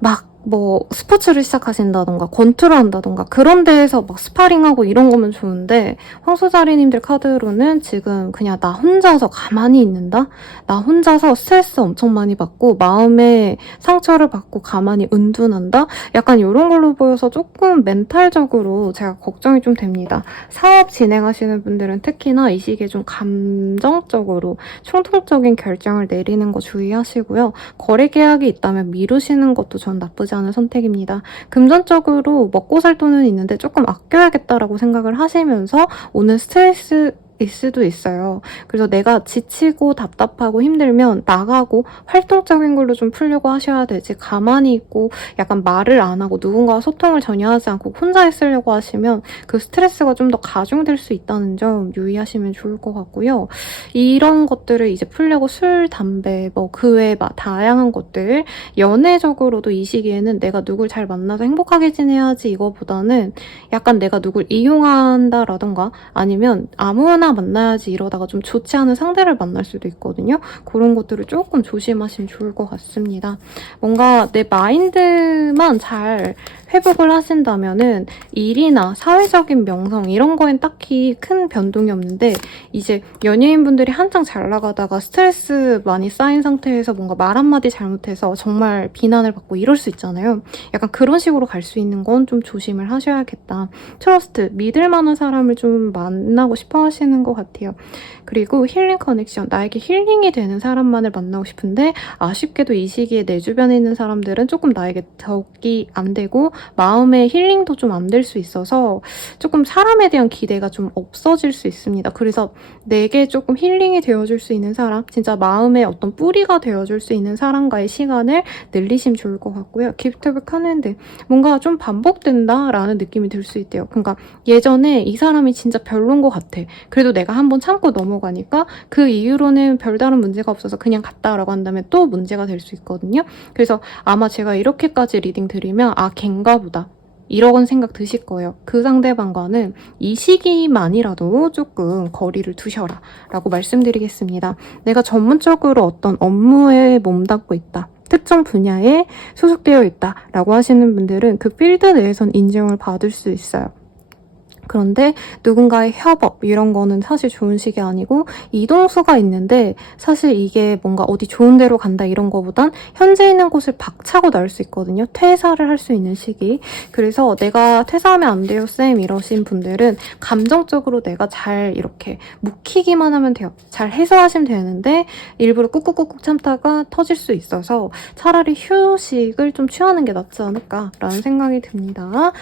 막 뭐 스포츠를 시작하신다던가 권투를 한다던가 그런 데에서 막 스파링하고 이런 거면 좋은데 황소자리님들 카드로는 지금 그냥 나 혼자서 가만히 있는다? 나 혼자서 스트레스 엄청 많이 받고 마음에 상처를 받고 가만히 은둔한다? 약간 이런 걸로 보여서 조금 멘탈적으로 제가 걱정이 좀 됩니다. 사업 진행하시는 분들은 특히나 이 시기에 좀 감정적으로 충동적인 결정을 내리는 거 주의하시고요. 거래 계약이 있다면 미루시는 것도 전 나쁘지 않은 선택입니다. 금전적으로 먹고 살 돈은 있는데 조금 아껴야겠다라고 생각을 하시면서 오는 스트레스 일 수도 있어요. 그래서 내가 지치고 답답하고 힘들면 나가고 활동적인 걸로 좀 풀려고 하셔야 되지 가만히 있고 약간 말을 안 하고 누군가와 소통을 전혀 하지 않고 혼자 있으려고 하시면 그 스트레스가 좀 더 가중될 수 있다는 점 유의하시면 좋을 것 같고요. 이런 것들을 이제 풀려고 술, 담배 뭐 그 외에 다양한 것들 연애적으로도 이 시기에는 내가 누굴 잘 만나서 행복하게 지내야지 이거보다는 약간 내가 누굴 이용한다라던가 아니면 아무나 만나야지 이러다가 좀 좋지 않은 상대를 만날 수도 있거든요. 그런 것들을 조금 조심하시면 좋을 것 같습니다. 뭔가 내 마인드만 잘 회복을 하신다면은 일이나 사회적인 명성 이런 거엔 딱히 큰 변동이 없는데 이제 연예인분들이 한창 잘 나가다가 스트레스 많이 쌓인 상태에서 뭔가 말 한마디 잘못해서 정말 비난을 받고 이럴 수 있잖아요. 약간 그런 식으로 갈 수 있는 건 좀 조심을 하셔야겠다. 트러스트, 믿을 만한 사람을 좀 만나고 싶어 하시는 것 같아요. 그리고 힐링 커넥션, 나에게 힐링이 되는 사람만을 만나고 싶은데 아쉽게도 이 시기에 내 주변에 있는 사람들은 조금 나에게 덕이 안 되고 마음의 힐링도 좀 안 될 수 있어서 조금 사람에 대한 기대가 좀 없어질 수 있습니다. 그래서 내게 조금 힐링이 되어줄 수 있는 사람, 진짜 마음의 어떤 뿌리가 되어줄 수 있는 사람과의 시간을 늘리시면 좋을 것 같고요. 기프트백 하는데 뭔가 좀 반복된다라는 느낌이 들 수 있대요. 그러니까 예전에 이 사람이 진짜 별론 것 같아. 그래도 내가 한번 참고 넘어가니까 그 이후로는 별다른 문제가 없어서 그냥 갔다라고 한다면 또 문제가 될 수 있거든요. 그래서 아마 제가 이렇게까지 리딩 드리면 아 걘가 보다. 이런 생각 드실 거예요. 그 상대방과는 이 시기만이라도 조금 거리를 두셔라 라고 말씀드리겠습니다. 내가 전문적으로 어떤 업무에 몸담고 있다. 특정 분야에 소속되어 있다 라고 하시는 분들은 그 필드 내에선 인정을 받을 수 있어요. 그런데 누군가의 협업 이런 거는 사실 좋은 시기 아니고 이동수가 있는데 사실 이게 뭔가 어디 좋은 데로 간다 이런 거보단 현재 있는 곳을 박차고 나올 수 있거든요. 퇴사를 할 수 있는 시기. 그래서 내가 퇴사하면 안 돼요 쌤 이러신 분들은 감정적으로 내가 잘 이렇게 묵히기만 하면 돼요. 잘 해소하시면 되는데 일부러 꾹꾹꾹꾹 참다가 터질 수 있어서 차라리 휴식을 좀 취하는 게 낫지 않을까라는 생각이 듭니다.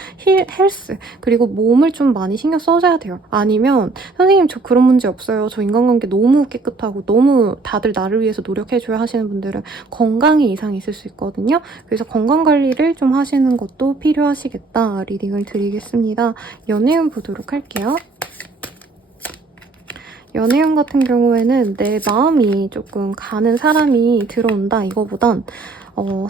헬스 그리고 몸을 좀 많이 신경 써줘야 돼요. 아니면 선생님 저 그런 문제 없어요. 저 인간관계 너무 깨끗하고 너무 다들 나를 위해서 노력해줘야 하시는 분들은 건강에 이상이 있을 수 있거든요. 그래서 건강관리를 좀 하시는 것도 필요하시겠다 리딩을 드리겠습니다. 연애운 보도록 할게요. 연애운 같은 경우에는 내 마음이 조금 가는 사람이 들어온다 이거보단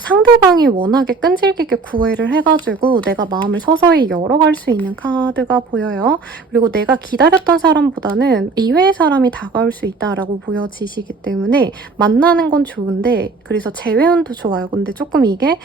상대방이 워낙에 끈질기게 구애를 해가지고 내가 마음을 서서히 열어갈 수 있는 카드가 보여요. 그리고 내가 기다렸던 사람보다는 이외의 사람이 다가올 수 있다라고 보여지시기 때문에 만나는 건 좋은데, 그래서 재회운도 좋아요. 근데 조금 이게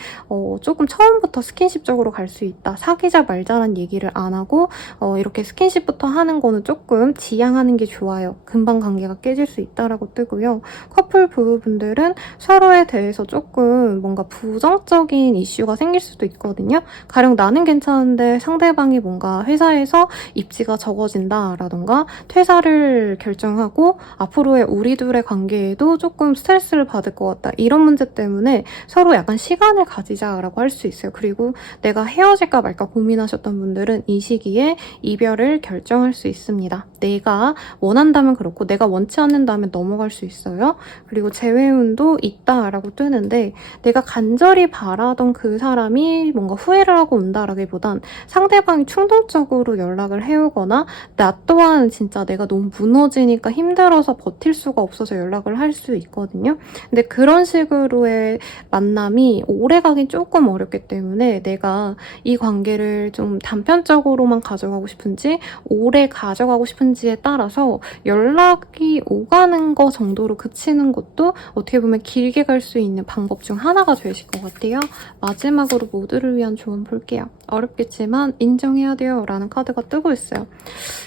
조금 처음부터 스킨십적으로 갈 수 있다. 사귀자 말자란 얘기를 안 하고 이렇게 스킨십부터 하는 거는 조금 지양하는 게 좋아요. 금방 관계가 깨질 수 있다라고 뜨고요. 커플 부부분들은 서로에 대해서 조금 뭔가 부정적인 이슈가 생길 수도 있거든요. 가령 나는 괜찮은데 상대방이 뭔가 회사에서 입지가 적어진다라던가 퇴사를 결정하고 앞으로의 우리 둘의 관계에도 조금 스트레스를 받을 것 같다. 이런 문제 때문에 서로 약간 시간을 가지자라고 할 수 있어요. 그리고 내가 헤어질까 말까 고민하셨던 분들은 이 시기에 이별을 결정할 수 있습니다. 내가 원한다면 그렇고 내가 원치 않는다면 넘어갈 수 있어요. 그리고 재회운도 있다라고 뜨는데, 내가 간절히 바라던 그 사람이 뭔가 후회를 하고 온다라기보단 상대방이 충동적으로 연락을 해오거나 나 또한 진짜 내가 너무 무너지니까 힘들어서 버틸 수가 없어서 연락을 할 수 있거든요. 근데 그런 식으로의 만남이 오래가긴 조금 어렵기 때문에 내가 이 관계를 좀 단편적으로만 가져가고 싶은지 오래 가져가고 싶은지에 따라서 연락이 오가는 거 정도로 그치는 것도 어떻게 보면 길게 갈 수 있는 방법 중 하나가 되실 것 같아요. 마지막으로 모두를 위한 조언 볼게요. 어렵겠지만 인정해야 돼요 라는 카드가 뜨고 있어요.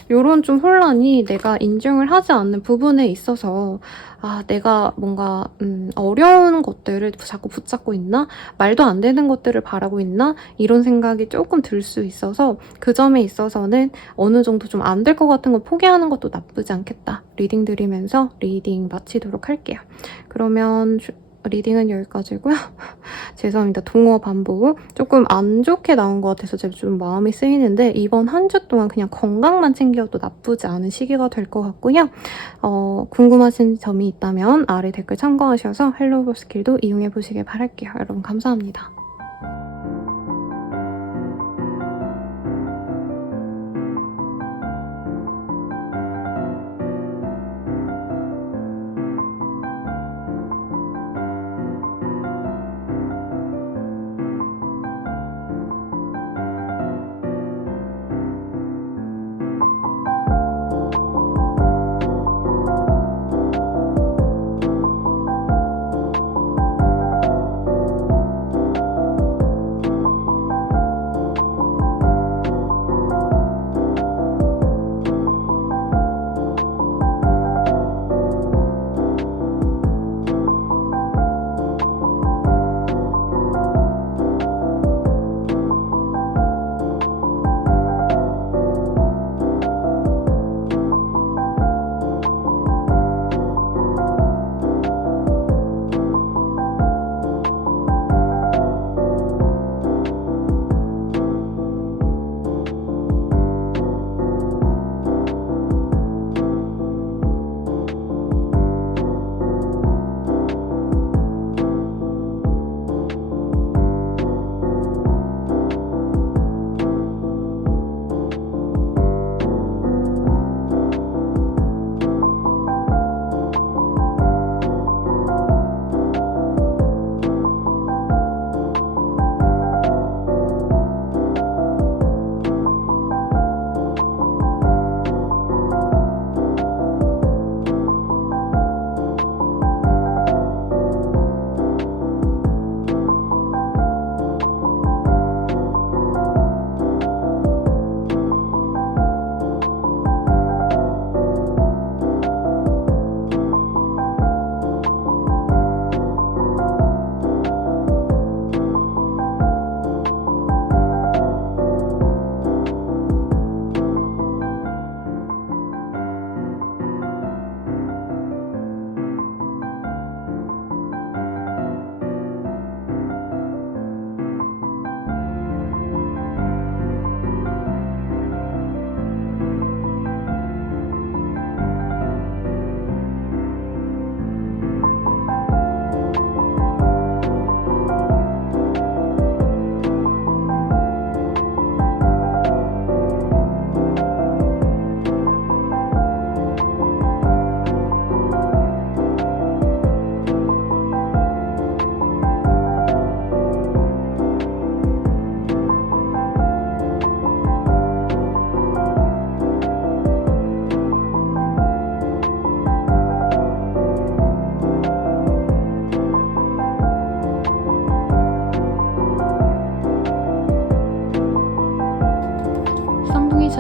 이런 좀 혼란이 내가 인정을 하지 않는 부분에 있어서 내가 뭔가 어려운 것들을 자꾸 붙잡고 있나? 말도 안 되는 것들을 바라고 있나? 이런 생각이 조금 들 수 있어서 그 점에 있어서는 어느 정도 좀 안 될 것 같은 걸 포기하는 것도 나쁘지 않겠다. 리딩 드리면서 리딩 마치도록 할게요. 그러면 리딩은 여기까지고요. 죄송합니다. 동어 반복. 조금 안 좋게 나온 것 같아서 제가 좀 마음이 쓰이는데 이번 한 주 동안 그냥 건강만 챙겨도 나쁘지 않은 시기가 될 것 같고요. 궁금하신 점이 있다면 아래 댓글 참고하셔서 헬로우 스킬도 이용해보시길 바랄게요. 여러분 감사합니다.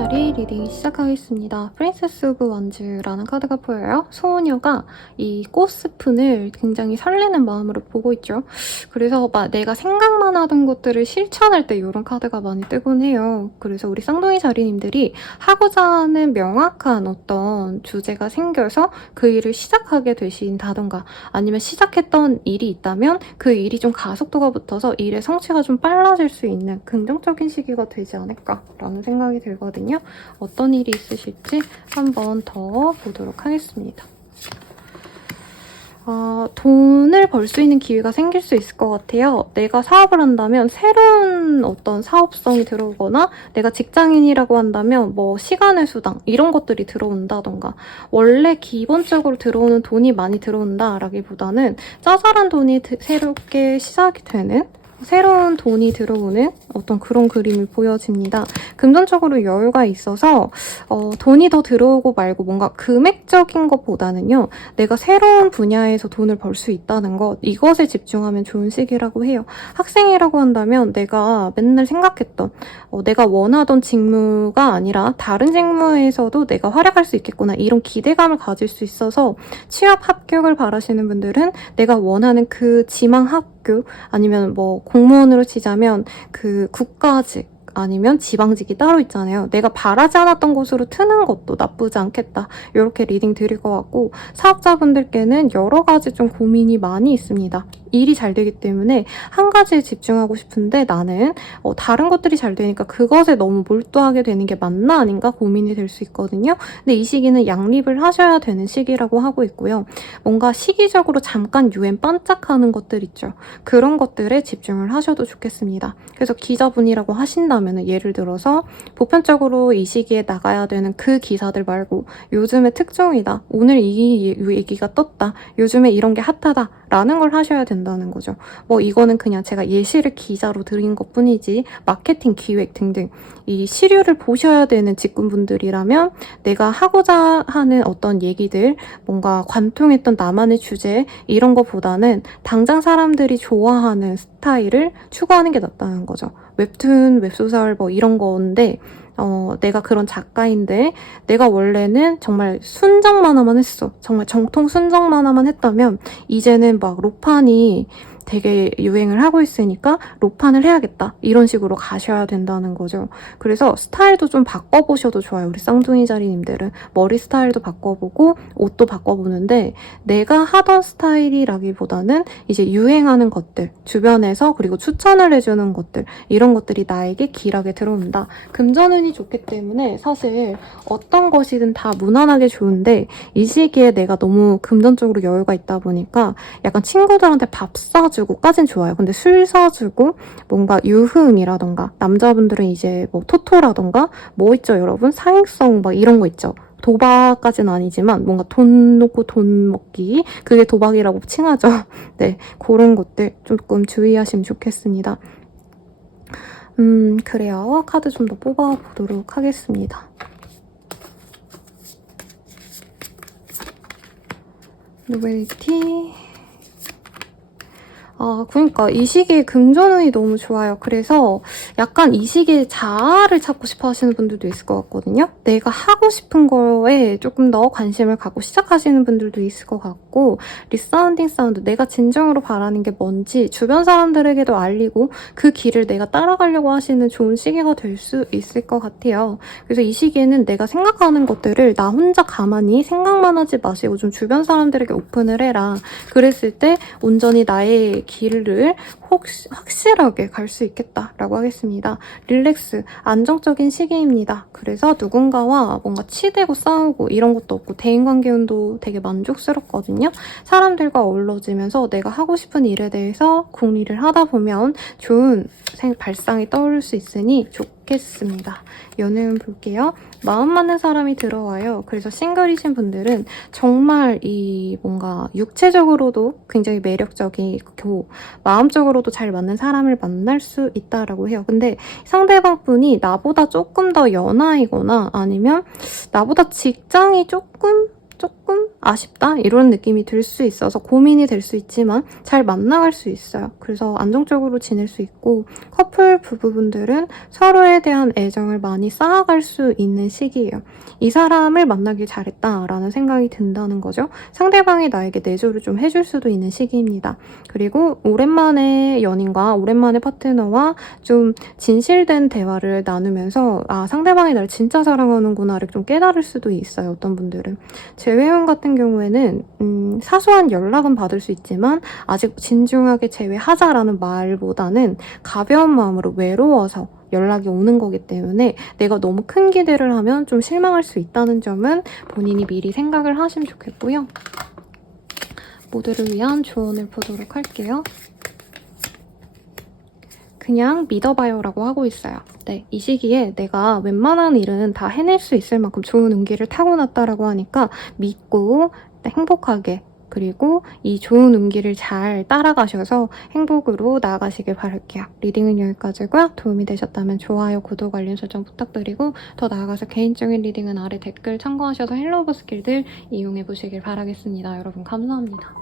쌍둥이자리 리딩 시작하겠습니다. 프린세스 오브 원즈라는 카드가 보여요. 소녀가 이 꽃스푼을 굉장히 설레는 마음으로 보고 있죠. 그래서 막 내가 생각만 하던 것들을 실천할 때 이런 카드가 많이 뜨곤 해요. 그래서 우리 쌍둥이자리님들이 하고자 하는 명확한 어떤 주제가 생겨서 그 일을 시작하게 되신다던가 아니면 시작했던 일이 있다면 그 일이 좀 가속도가 붙어서 일의 성취가 좀 빨라질 수 있는 긍정적인 시기가 되지 않을까라는 생각이 들거든요. 어떤 일이 있으실지 한번 더 보도록 하겠습니다. 돈을 벌 수 있는 기회가 생길 수 있을 것 같아요. 내가 사업을 한다면 새로운 어떤 사업성이 들어오거나 내가 직장인이라고 한다면 뭐 시간의 수당 이런 것들이 들어온다던가 원래 기본적으로 들어오는 돈이 많이 들어온다라기보다는 짜잘한 돈이 새롭게 시작이 되는 새로운 돈이 들어오는 어떤 그런 그림이 보여집니다. 금전적으로 여유가 있어서 돈이 더 들어오고 말고 뭔가 금액적인 것보다는요. 내가 새로운 분야에서 돈을 벌 수 있다는 것 이것에 집중하면 좋은 시기라고 해요. 학생이라고 한다면 내가 맨날 생각했던 내가 원하던 직무가 아니라 다른 직무에서도 내가 활약할 수 있겠구나 이런 기대감을 가질 수 있어서 취업 합격을 바라시는 분들은 내가 원하는 그 지망 학교 아니면 뭐 공무원으로 치자면 그 국가직 아니면 지방직이 따로 있잖아요. 내가 바라지 않았던 곳으로 트는 것도 나쁘지 않겠다. 이렇게 리딩 드릴 것 같고 사업자분들께는 여러 가지 좀 고민이 많이 있습니다. 일이 잘 되기 때문에 한 가지에 집중하고 싶은데 나는 다른 것들이 잘 되니까 그것에 너무 몰두하게 되는 게 맞나 아닌가 고민이 될 수 있거든요. 근데 이 시기는 양립을 하셔야 되는 시기라고 하고 있고요. 뭔가 시기적으로 잠깐 유행 반짝하는 것들 있죠. 그런 것들에 집중을 하셔도 좋겠습니다. 그래서 기자분이라고 하신다면 예를 들어서 보편적으로 이 시기에 나가야 되는 그 기사들 말고 요즘의 특종이다. 오늘 이 얘기가 떴다. 요즘에 이런 게 핫하다. 라는 걸 하셔야 된다는 거죠. 뭐 이거는 그냥 제가 예시를 기자로 드린 것 뿐이지 마케팅, 기획 등등 이 시류를 보셔야 되는 직군분들이라면 내가 하고자 하는 어떤 얘기들 뭔가 관통했던 나만의 주제 이런 거보다는 당장 사람들이 좋아하는 스타일을 추구하는 게 낫다는 거죠. 웹툰, 웹소설 뭐 이런 건데 내가 그런 작가인데 내가 원래는 정말 순정 만화만 했어. 정말 정통 순정 만화만 했다면 이제는 막 로판이 되게 유행을 하고 있으니까 로판을 해야겠다. 이런 식으로 가셔야 된다는 거죠. 그래서 스타일도 좀 바꿔보셔도 좋아요. 우리 쌍둥이 자리님들은 머리 스타일도 바꿔보고 옷도 바꿔보는데 내가 하던 스타일이라기보다는 이제 유행하는 것들 주변에서 그리고 추천을 해주는 것들 이런 것들이 나에게 길하게 들어온다. 금전운이 좋기 때문에 사실 어떤 것이든 다 무난하게 좋은데 이 시기에 내가 너무 금전적으로 여유가 있다 보니까 약간 친구들한테 밥 사주고까진 좋아요. 근데 술 사주고 뭔가 유흥이라던가 남자분들은 이제 뭐 토토라던가 뭐 있죠 여러분? 사행성 막 이런 거 있죠. 도박까지는 아니지만 뭔가 돈 놓고 돈 먹기 그게 도박이라고 칭하죠. 네, 그런 것들 조금 주의하시면 좋겠습니다. 그래요. 카드 좀 더 뽑아보도록 하겠습니다. 노벨티 그러니까 이 시기에 금전운이 너무 좋아요. 그래서 약간 이 시기에 자아를 찾고 싶어 하시는 분들도 있을 것 같거든요. 내가 하고 싶은 거에 조금 더 관심을 갖고 시작하시는 분들도 있을 것 같고 리사운딩 사운드, 내가 진정으로 바라는 게 뭔지 주변 사람들에게도 알리고 그 길을 내가 따라가려고 하시는 좋은 시기가 될 수 있을 것 같아요. 그래서 이 시기에는 내가 생각하는 것들을 나 혼자 가만히 생각만 하지 마시고 좀 주변 사람들에게 오픈을 해라. 그랬을 때 온전히 나의 길을 확실하게 갈 수 있겠다라고 하겠습니다. 릴렉스, 안정적인 시기입니다. 그래서 누군가와 뭔가 치대고 싸우고 이런 것도 없고 대인관계운도 되게 만족스럽거든요. 사람들과 어우러지면서 내가 하고 싶은 일에 대해서 궁리를 하다 보면 좋은 발상이 떠오를 수 있으니 좋겠습니다. 연애운 볼게요. 마음 맞는 사람이 들어와요. 그래서 싱글이신 분들은 정말 이 뭔가 육체적으로도 굉장히 매력적이고 마음적으로도 잘 맞는 사람을 만날 수 있다라고 해요. 근데 상대방 분이 나보다 조금 더 연하이거나 아니면 나보다 직장이 조금 조금 아쉽다 이런 느낌이 들 수 있어서 고민이 될 수 있지만 잘 만나갈 수 있어요. 그래서 안정적으로 지낼 수 있고 커플 부부분들은 서로에 대한 애정을 많이 쌓아갈 수 있는 시기예요. 이 사람을 만나길 잘했다라는 생각이 든다는 거죠. 상대방이 나에게 내조를 좀 해줄 수도 있는 시기입니다. 그리고 오랜만에 연인과 오랜만에 파트너와 좀 진실된 대화를 나누면서 상대방이 나를 진짜 사랑하는구나를 좀 깨달을 수도 있어요. 어떤 분들은. 재회원 같은 경우에는 사소한 연락은 받을 수 있지만 아직 진중하게 재회하자라는 말보다는 가벼운 마음으로 외로워서 연락이 오는 거기 때문에 내가 너무 큰 기대를 하면 좀 실망할 수 있다는 점은 본인이 미리 생각을 하시면 좋겠고요. 모두를 위한 조언을 보도록 할게요. 그냥 믿어봐요라고 하고 있어요. 네, 이 시기에 내가 웬만한 일은 다 해낼 수 있을 만큼 좋은 운기를 타고났다라고 하니까 믿고 행복하게 그리고 이 좋은 운기를 잘 따라가셔서 행복으로 나아가시길 바랄게요. 리딩은 여기까지고요. 도움이 되셨다면 좋아요, 구독, 알림 설정 부탁드리고 더 나아가서 개인적인 리딩은 아래 댓글 참고하셔서 헬로우 스킬들 이용해보시길 바라겠습니다. 여러분 감사합니다.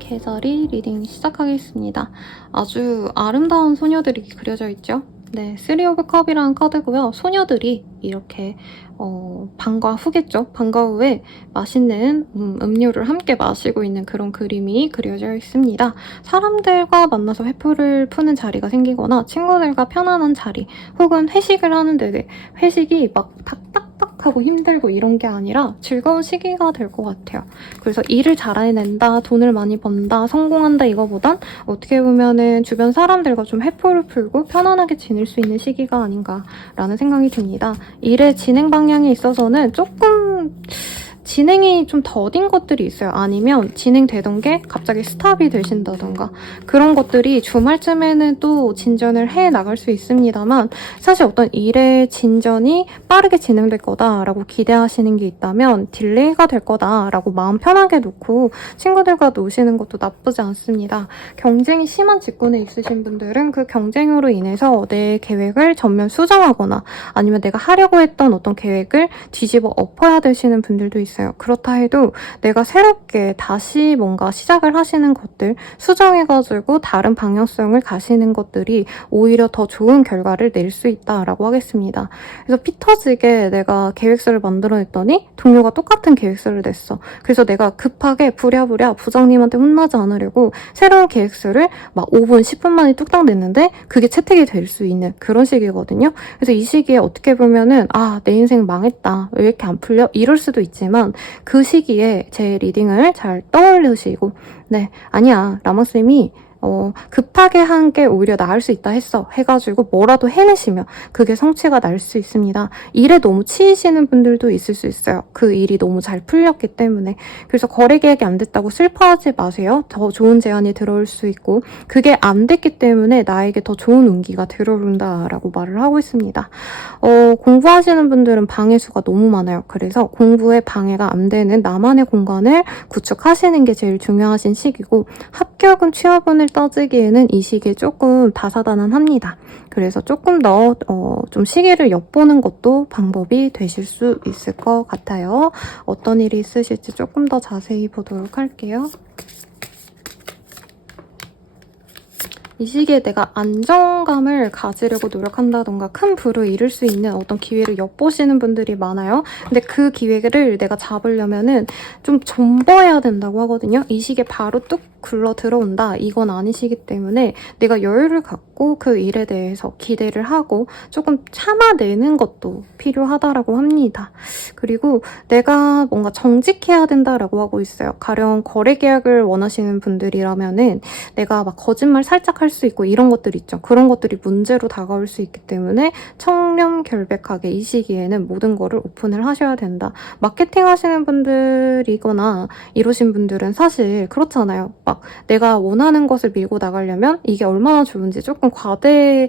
계절이 리딩 시작하겠습니다. 아주 아름다운 소녀들이 그려져 있죠? 네, 3 오브 컵이라는 카드고요. 소녀들이 이렇게 방과 후겠죠. 방과 후에 맛있는 음료를 함께 마시고 있는 그런 그림이 그려져 있습니다. 사람들과 만나서 회포를 푸는 자리가 생기거나 친구들과 편안한 자리 혹은 회식을 하는데 회식이 막 딱딱딱하고 힘들고 이런 게 아니라 즐거운 시기가 될 것 같아요. 그래서 일을 잘 해낸다, 돈을 많이 번다, 성공한다 이거보단 어떻게 보면은 주변 사람들과 좀 회포를 풀고 편안하게 지낼 수 있는 시기가 아닌가라는 생각이 듭니다. 일의 진행 방향에 있어서는 조금 진행이 좀 더딘 것들이 있어요. 아니면 진행되던 게 갑자기 스탑이 되신다던가 그런 것들이 주말쯤에는 또 진전을 해 나갈 수 있습니다만 사실 어떤 일의 진전이 빠르게 진행될 거다라고 기대하시는 게 있다면 딜레이가 될 거다라고 마음 편하게 놓고 친구들과 노시는 것도 나쁘지 않습니다. 경쟁이 심한 직군에 있으신 분들은 그 경쟁으로 인해서 내 계획을 전면 수정하거나 아니면 내가 하려고 했던 어떤 계획을 뒤집어 엎어야 되시는 분들도 있어요. 그렇다 해도 내가 새롭게 다시 뭔가 시작을 하시는 것들 수정해가지고 다른 방향성을 가시는 것들이 오히려 더 좋은 결과를 낼 수 있다라고 하겠습니다. 그래서 피 터지게 내가 계획서를 만들어냈더니 동료가 똑같은 계획서를 냈어. 그래서 내가 급하게 부랴부랴 부장님한테 혼나지 않으려고 새로운 계획서를 막 5분, 10분 만에 뚝딱 냈는데 그게 채택이 될 수 있는 그런 시기거든요. 그래서 이 시기에 어떻게 보면은 내 인생 망했다. 왜 이렇게 안 풀려? 이럴 수도 있지만 그 시기에 제 리딩을 잘 떠올리시고 아니야 라마쌤이 급하게 한 게 오히려 나을 수 있다 했어 해가지고 뭐라도 해내시면 그게 성취가 날 수 있습니다. 일에 너무 치이시는 분들도 있을 수 있어요. 그 일이 너무 잘 풀렸기 때문에. 그래서 거래 계약이 안 됐다고 슬퍼하지 마세요. 더 좋은 제안이 들어올 수 있고 그게 안 됐기 때문에 나에게 더 좋은 운기가 들어온다라고 말을 하고 있습니다. 공부하시는 분들은 방해 수가 너무 많아요. 그래서 공부에 방해가 안 되는 나만의 공간을 구축하시는 게 제일 중요하신 시기고 합격은 취업운을 따지기에는 이 시기에 조금 다사다난합니다. 그래서 조금 더 좀 시기를 엿보는 것도 방법이 되실 수 있을 것 같아요. 어떤 일이 있으실지 조금 더 자세히 보도록 할게요. 이 시기에 내가 안정감을 가지려고 노력한다던가 큰 부를 이룰 수 있는 어떤 기회를 엿보시는 분들이 많아요. 근데 그 기회를 내가 잡으려면은 좀 존버해야 된다고 하거든요. 이 시기에 바로 뚝 굴러 들어온다. 이건 아니시기 때문에 내가 여유를 갖고 그 일에 대해서 기대를 하고 조금 참아내는 것도 필요하다라고 합니다. 그리고 내가 뭔가 정직해야 된다라고 하고 있어요. 가령 거래 계약을 원하시는 분들이라면은 내가 막 거짓말 살짝 할 수 있고 이런 것들 있죠. 그런 것들이 문제로 다가올 수 있기 때문에 청렴결백하게 이 시기에는 모든 거를 오픈을 하셔야 된다. 마케팅 하시는 분들이거나 이러신 분들은 사실 그렇잖아요. 막 내가 원하는 것을 밀고 나가려면 이게 얼마나 좋은지 조금 과대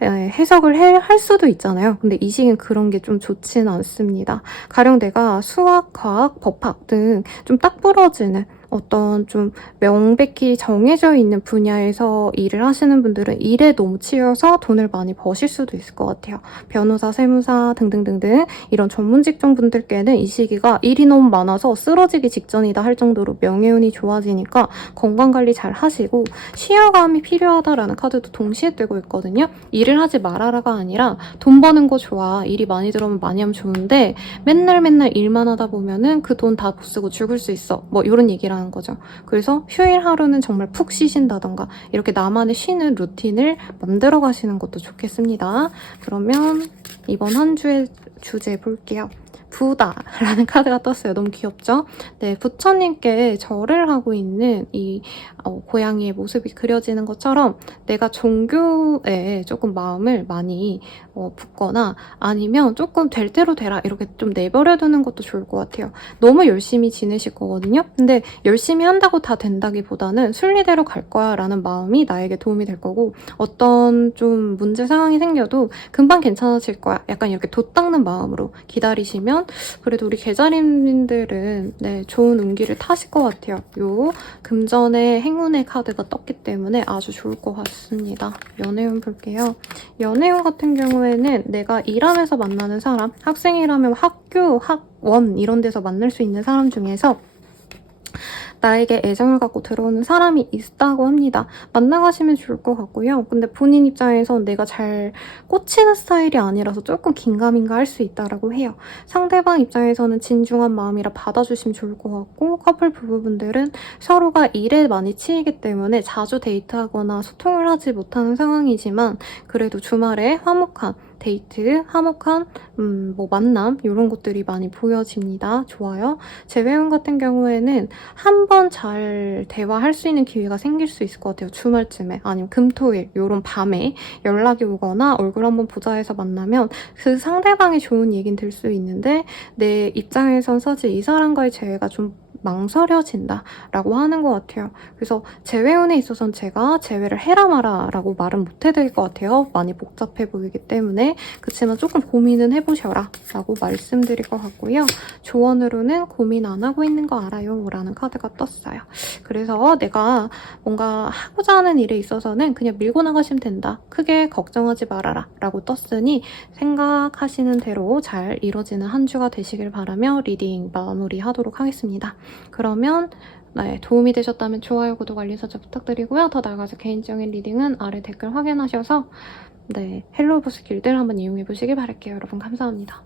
해석을 할 수도 있잖아요. 근데 이 시기는 그런 게 좀 좋지는 않습니다. 가령 내가 수학, 과학, 법학 등 좀 딱 부러지는 어떤 좀 명백히 정해져 있는 분야에서 일을 하시는 분들은 일에 너무 치여서 돈을 많이 버실 수도 있을 것 같아요. 변호사, 세무사 등등등등 이런 전문 직종 분들께는 이 시기가 일이 너무 많아서 쓰러지기 직전이다 할 정도로 명예운이 좋아지니까 건강관리 잘 하시고 쉬어감이 필요하다라는 카드도 동시에 뜨고 있거든요. 일을 하지 말아라가 아니라 돈 버는 거 좋아. 일이 많이 들어오면 많이 하면 좋은데 맨날 일만 하다 보면은 그 돈 다 못 쓰고 죽을 수 있어. 뭐 이런 얘기랑 거죠. 그래서 휴일 하루는 정말 푹 쉬신다던가 이렇게 나만의 쉬는 루틴을 만들어 가시는 것도 좋겠습니다. 그러면 이번 한 주의 주제 볼게요. 부다라는 카드가 떴어요. 너무 귀엽죠? 네, 부처님께 절을 하고 있는 이 고양이의 모습이 그려지는 것처럼 내가 종교에 조금 마음을 많이 붓거나 아니면 조금 될 대로 되라 이렇게 좀 내버려두는 것도 좋을 것 같아요. 너무 열심히 지내실 거거든요. 근데 열심히 한다고 다 된다기보다는 순리대로 갈 거야 라는 마음이 나에게 도움이 될 거고 어떤 좀 문제 상황이 생겨도 금방 괜찮아질 거야. 약간 이렇게 돛 닦는 마음으로 기다리시면 그래도 우리 계좌님들은 좋은 운기를 타실 것 같아요. 요 금전의 행운의 카드가 떴기 때문에 아주 좋을 것 같습니다. 연애운 볼게요. 연애운 같은 경우에는 내가 일하면서 만나는 사람, 학생이라면 학교, 학원 이런 데서 만날 수 있는 사람 중에서 나에게 애정을 갖고 들어오는 사람이 있다고 합니다. 만나가시면 좋을 것 같고요. 근데 본인 입장에선 내가 잘 꽂히는 스타일이 아니라서 조금 긴가민가 할 수 있다고 해요. 상대방 입장에서는 진중한 마음이라 받아주시면 좋을 것 같고, 커플 부부분들은 서로가 일에 많이 치이기 때문에 자주 데이트하거나 소통을 하지 못하는 상황이지만 그래도 주말에 화목한 데이트, 화목한 뭐 만남 이런 것들이 많이 보여집니다. 좋아요. 재회원 같은 경우에는 한 번 잘 대화할 수 있는 기회가 생길 수 있을 것 같아요. 주말쯤에 아니면 금토일 이런 밤에 연락이 오거나 얼굴 한번 보자 해서 만나면 그 상대방이 좋은 얘기는 들 수 있는데 내 입장에선 사실 이 사람과의 재회가 좀 망설여진다라고 하는 것 같아요. 그래서 재회운에 있어서는 제가 재회를 해라 마라 라고 말은 못 해드릴 것 같아요. 많이 복잡해 보이기 때문에. 그렇지만 조금 고민은 해보셔라 라고 말씀드릴 것 같고요. 조언으로는 고민 안 하고 있는 거 알아요 라는 카드가 떴어요. 그래서 내가 뭔가 하고자 하는 일에 있어서는 그냥 밀고 나가시면 된다. 크게 걱정하지 말아라 라고 떴으니 생각하시는 대로 잘 이뤄지는 한 주가 되시길 바라며 리딩 마무리하도록 하겠습니다. 그러면 도움이 되셨다면 좋아요, 구독, 알림 설정 부탁드리고요. 더 나아가서 개인적인 리딩은 아래 댓글 확인하셔서 헬로우보스 길들 한번 이용해보시길 바랄게요. 여러분 감사합니다.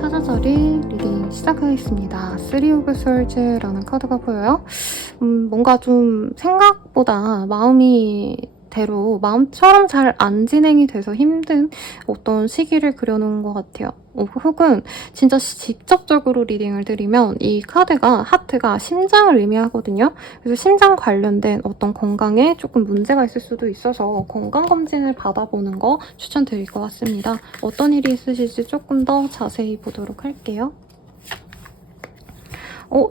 사자자리 리딩 시작하겠습니다. Three of Swords라는 카드가 보여요. 뭔가 좀 생각보다 마음이 대로 마음처럼 잘 안 진행이 돼서 힘든 어떤 시기를 그려놓은 것 같아요. 혹은 진짜 직접적으로 리딩을 드리면 이 카드가 하트가 심장을 의미하거든요. 그래서 심장 관련된 어떤 건강에 조금 문제가 있을 수도 있어서 건강검진을 받아보는 거 추천드릴 것 같습니다. 어떤 일이 있으실지 조금 더 자세히 보도록 할게요.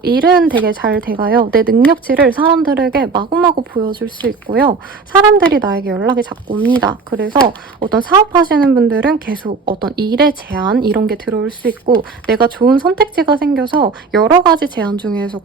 일은 되게 잘 돼가요. 내 능력치를 사람들에게 마구마구 보여줄 수 있고요. 사람들이 나에게 연락이 자꾸 옵니다. 그래서 어떤 사업하시는 분들은 계속 어떤 일의 제안 이런 게 들어올 수 있고 내가 좋은 선택지가 생겨서 여러 가지 제안 중에서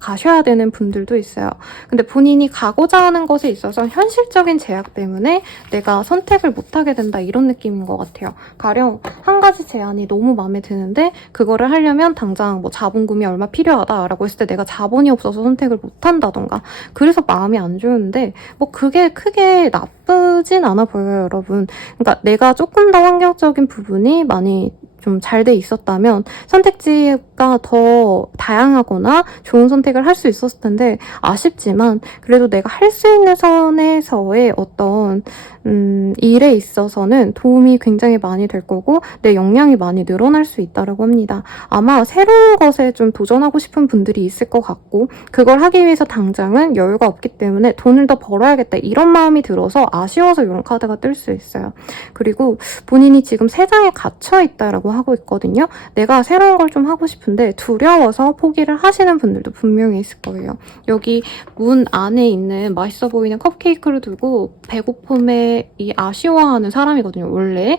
가셔야 되는 분들도 있어요. 근데 본인이 가고자 하는 것에 있어서 현실적인 제약 때문에 내가 선택을 못하게 된다 이런 느낌인 것 같아요. 가령 한 가지 제안이 너무 마음에 드는데 그거를 하려면 당장 뭐 자본금이 얼마 필요하다라고 했을 때 내가 자본이 없어서 선택을 못한다던가 그래서 마음이 안 좋은데 뭐 그게 크게 나쁘진 않아 보여요, 여러분. 그러니까 내가 조금 더 환경적인 부분이 많이 좀 잘 돼 있었다면 선택지가 더 다양하거나 좋은 선택을 할 수 있었을 텐데 아쉽지만 그래도 내가 할 수 있는 선에서의 어떤 일에 있어서는 도움이 굉장히 많이 될 거고 내 역량이 많이 늘어날 수 있다고 합니다. 아마 새로운 것에 좀 도전하고 싶은 분들이 있을 것 같고 그걸 하기 위해서 당장은 여유가 없기 때문에 돈을 더 벌어야겠다 이런 마음이 들어서 아쉬워서 이런 카드가 뜰 수 있어요. 그리고 본인이 지금 세상에 갇혀 있다라고 하고 있거든요. 내가 새로운 걸 좀 하고 싶은데 두려워서 포기를 하시는 분들도 분명히 있을 거예요. 여기 문 안에 있는 맛있어 보이는 컵케이크를 두고 배고픔에 아쉬워하는 사람이거든요, 원래.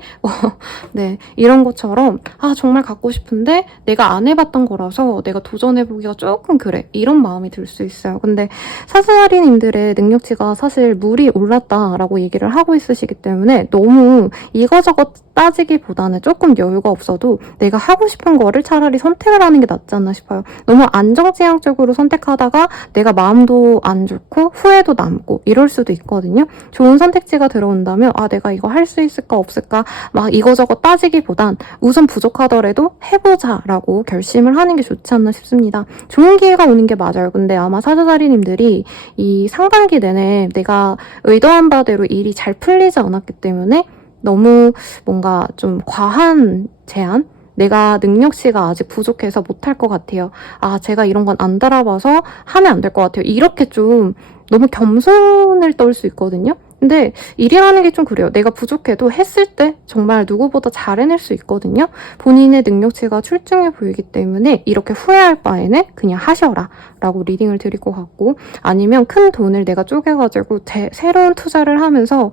네, 이런 것처럼 정말 갖고 싶은데 내가 안 해봤던 거라서 내가 도전해보기가 조금 그래. 이런 마음이 들 수 있어요. 근데 사스라리님들의 능력치가 사실 물이 올랐다라고 얘기를 하고 있으시기 때문에 너무 이거저거 따지기보다는 조금 여유가 없어도 내가 하고 싶은 거를 차라리 선택을 하는 게 낫지 않나 싶어요. 너무 안정지향적으로 선택하다가 내가 마음도 안 좋고 후회도 남고 이럴 수도 있거든요. 좋은 선택지가 들어온다면 내가 이거 할 수 있을까 없을까 막 이거저거 따지기보단 우선 부족하더라도 해보자라고 결심을 하는 게 좋지 않나 싶습니다. 좋은 기회가 오는 게 맞아요. 근데 아마 사주자리님들이 이 상반기 내내 내가 의도한 바대로 일이 잘 풀리지 않았기 때문에 너무 뭔가 좀 과한 제안? 내가 능력치가 아직 부족해서 못할 것 같아요. 제가 이런 건 안 달아봐서 하면 안 될 것 같아요. 이렇게 좀 너무 겸손을 떨 수 있거든요. 근데 일이라는 게 좀 그래요. 내가 부족해도 했을 때 정말 누구보다 잘 해낼 수 있거든요. 본인의 능력치가 출중해 보이기 때문에 이렇게 후회할 바에는 그냥 하셔라 라고 리딩을 드릴 것 같고 아니면 큰 돈을 내가 쪼개가지고 새로운 투자를 하면서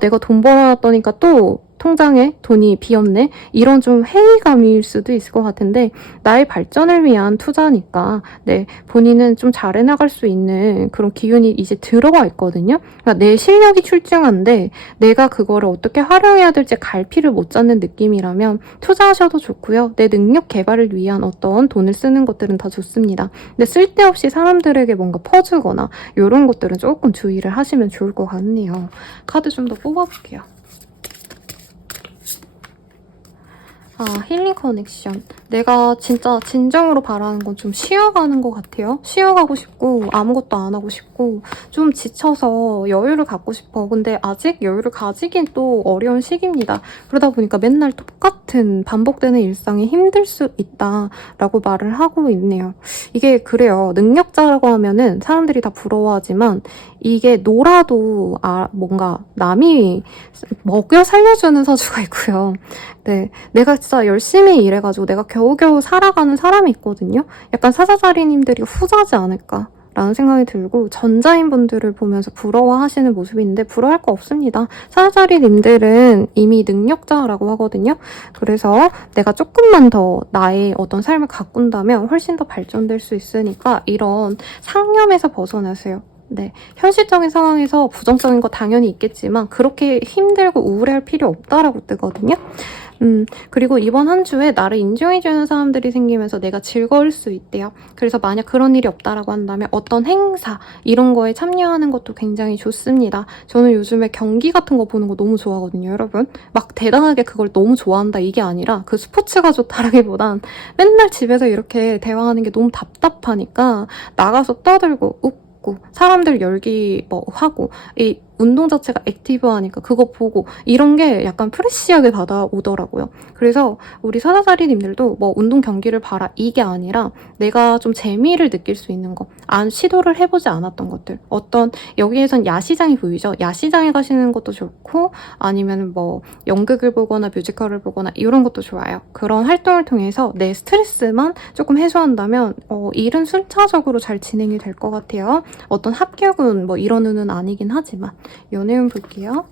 내가 돈 벌어놨더니까 또 통장에 돈이 비었네? 이런 좀 회의감일 수도 있을 것 같은데 나의 발전을 위한 투자니까 본인은 좀 잘 해나갈 수 있는 그런 기운이 이제 들어와 있거든요. 그러니까 내 실력이 출중한데 내가 그거를 어떻게 활용해야 될지 갈피를 못 잡는 느낌이라면 투자하셔도 좋고요. 내 능력 개발을 위한 어떤 돈을 쓰는 것들은 다 좋습니다. 근데 쓸데없이 사람들에게 뭔가 퍼주거나 이런 것들은 조금 주의를 하시면 좋을 것 같네요. 카드 좀 더 뽑아볼게요. 힐링 커넥션. 내가 진짜 진정으로 바라는 건 좀 쉬어가는 것 같아요. 쉬어가고 싶고 아무것도 안 하고 싶고 좀 지쳐서 여유를 갖고 싶어. 근데 아직 여유를 가지긴 또 어려운 시기입니다. 그러다 보니까 맨날 똑같은 반복되는 일상이 힘들 수 있다라고 말을 하고 있네요. 이게 그래요. 능력자라고 하면은 사람들이 다 부러워하지만 이게 놀아도 뭔가 남이 먹여 살려주는 사주가 있고요. 네, 내가 진짜 열심히 일해가지고 내가 겨우겨우 살아가는 사람이 있거든요. 약간 사자자리님들이 후자지 않을까 라는 생각이 들고 전자인 분들을 보면서 부러워하시는 모습이 있는데 부러워할 거 없습니다. 사자자리님들은 이미 능력자라고 하거든요. 그래서 내가 조금만 더 나의 어떤 삶을 가꾼다면 훨씬 더 발전될 수 있으니까 이런 상념에서 벗어나세요. 네, 현실적인 상황에서 부정적인 거 당연히 있겠지만 그렇게 힘들고 우울해할 필요 없다라고 뜨거든요. 그리고 이번 한 주에 나를 인정해주는 사람들이 생기면서 내가 즐거울 수 있대요. 그래서 만약 그런 일이 없다라고 한다면 어떤 행사 이런 거에 참여하는 것도 굉장히 좋습니다. 저는 요즘에 경기 같은 거 보는 거 너무 좋아하거든요, 여러분. 막 대단하게 그걸 너무 좋아한다 이게 아니라 그 스포츠가 좋다라기보단 맨날 집에서 이렇게 대화하는 게 너무 답답하니까 나가서 떠들고 웃고 듣고 사람들 열기 뭐 하고 이 운동 자체가 액티브하니까 그거 보고 이런 게 약간 프레시하게 다가오더라고요. 그래서 우리 사다사리님들도 뭐 운동 경기를 봐라 이게 아니라 내가 좀 재미를 느낄 수 있는 거, 시도를 해보지 않았던 것들, 어떤 여기에선 야시장이 보이죠? 야시장에 가시는 것도 좋고 아니면 뭐 연극을 보거나 뮤지컬을 보거나 이런 것도 좋아요. 그런 활동을 통해서 내 스트레스만 조금 해소한다면 일은 순차적으로 잘 진행이 될 것 같아요. 어떤 합격은 뭐 이런 의는 아니긴 하지만 연애운 볼게요.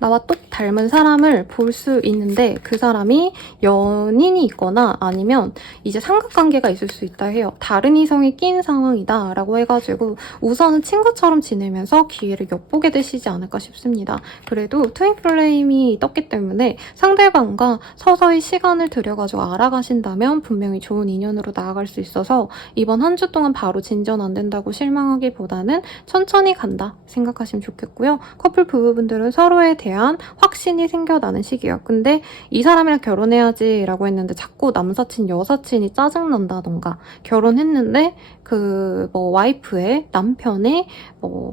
나와 똑 닮은 사람을 볼 수 있는데 그 사람이 연인이 있거나 아니면 이제 삼각관계가 있을 수 있다 해요. 다른 이성이 낀 상황이다 라고 해가지고 우선은 친구처럼 지내면서 기회를 엿보게 되시지 않을까 싶습니다. 그래도 트윈 플레임이 떴기 때문에 상대방과 서서히 시간을 들여가지고 알아가신다면 분명히 좋은 인연으로 나아갈 수 있어서 이번 한 주 동안 바로 진전 안 된다고 실망하기보다는 천천히 간다 생각하시면 좋겠고요. 커플 부부분들은 서로에 대한 확신이 생겨나는 시기예요. 근데 이 사람이랑 결혼해야지 라고 했는데 자꾸 남사친, 여사친이 짜증난다던가 결혼했는데 그 뭐 와이프의 남편의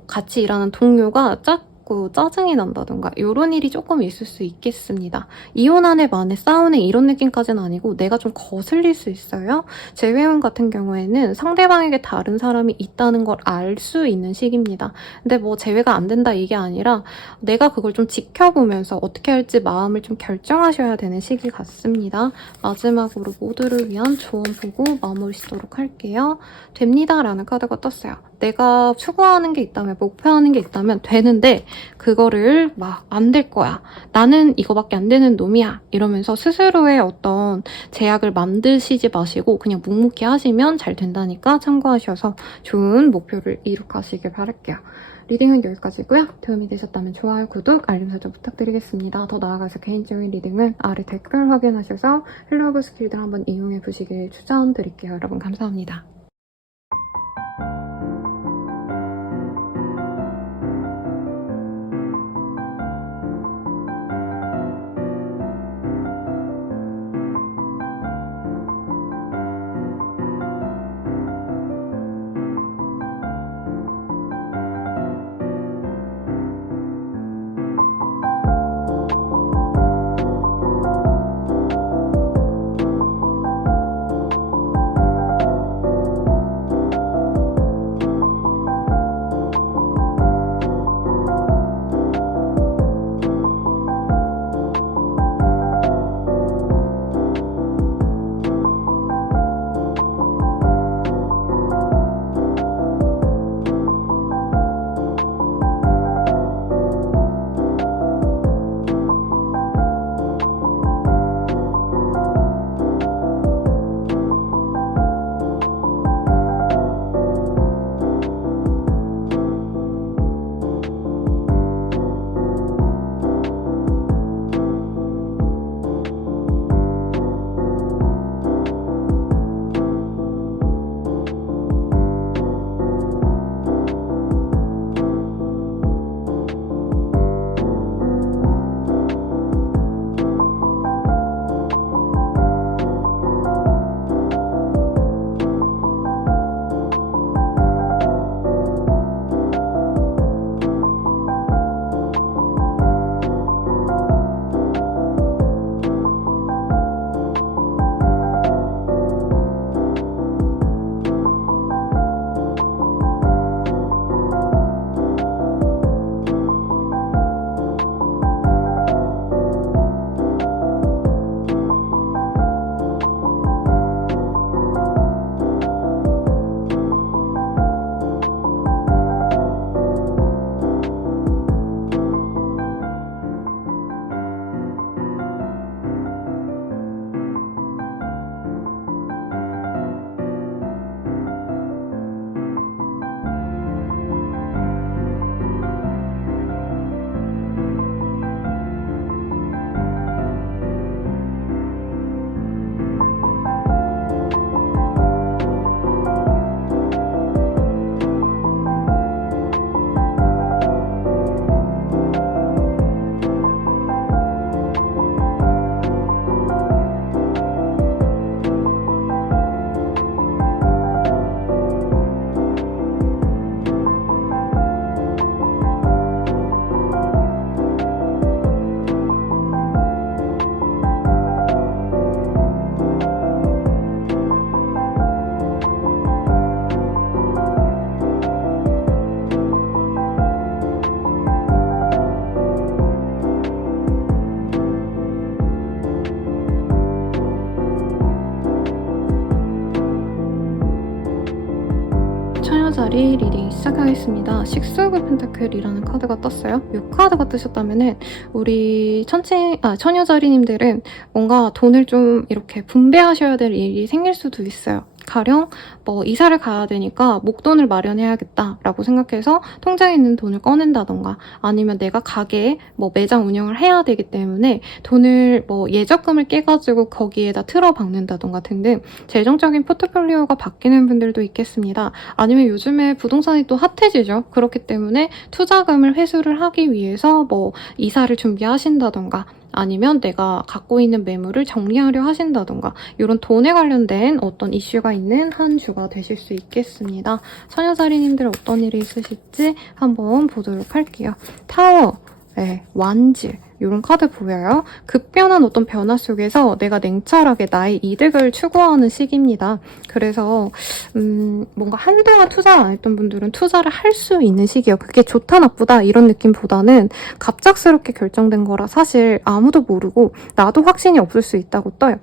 같이 일하는 동료가 짜증이 난다던가 이런 일이 조금 있을 수 있겠습니다. 이혼 한 해 만에 싸우는 이런 느낌까지는 아니고 내가 좀 거슬릴 수 있어요. 재회원 같은 경우에는 상대방에게 다른 사람이 있다는 걸 알 수 있는 시기입니다. 근데 뭐 재회가 안 된다 이게 아니라 내가 그걸 좀 지켜보면서 어떻게 할지 마음을 좀 결정하셔야 되는 시기 같습니다. 마지막으로 모두를 위한 조언 보고 마무리 짓도록 할게요. 됩니다 라는 카드가 떴어요. 내가 추구하는 게 있다면, 목표하는 게 있다면 되는데 그거를 막 안 될 거야. 나는 이거밖에 안 되는 놈이야. 이러면서 스스로의 어떤 제약을 만드시지 마시고 그냥 묵묵히 하시면 잘 된다니까 참고하셔서 좋은 목표를 이룩하시길 바랄게요. 리딩은 여기까지고요. 도움이 되셨다면 좋아요, 구독, 알림 설정 부탁드리겠습니다. 더 나아가서 개인적인 리딩은 아래 댓글 확인하셔서 힐러브 스킬들 한번 이용해 보시길 추천드릴게요. 여러분 감사합니다. 소녀자리 리딩 시작하겠습니다. 식스 오브 펜타클이라는 카드가 떴어요. 이 카드가 뜨셨다면은 우리 처녀자리님들은 뭔가 돈을 좀 이렇게 분배하셔야 될 일이 생길 수도 있어요. 가령 뭐 이사를 가야 되니까 목돈을 마련해야겠다라고 생각해서 통장에 있는 돈을 꺼낸다던가, 아니면 내가 가게에 뭐 매장 운영을 해야 되기 때문에 돈을 뭐 예적금을 깨가지고 거기에다 틀어박는다던가 등등 재정적인 포트폴리오가 바뀌는 분들도 있겠습니다. 아니면 요즘에 부동산이 또 핫해지죠. 그렇기 때문에 투자금을 회수를 하기 위해서 뭐 이사를 준비하신다던가, 아니면 내가 갖고 있는 매물을 정리하려 하신다던가, 이런 돈에 관련된 어떤 이슈가 있는 한 주가 되실 수 있겠습니다. 처녀자리님들 어떤 일이 있으실지 한번 보도록 할게요. 타워, 완질, 이런 카드 보여요. 급변한 어떤 변화 속에서 내가 냉철하게 나의 이득을 추구하는 시기입니다. 그래서 뭔가 한동안 투자를 안 했던 분들은 투자를 할 수 있는 시기예요. 그게 좋다 나쁘다 이런 느낌보다는 갑작스럽게 결정된 거라 사실 아무도 모르고 나도 확신이 없을 수 있다고 떠요.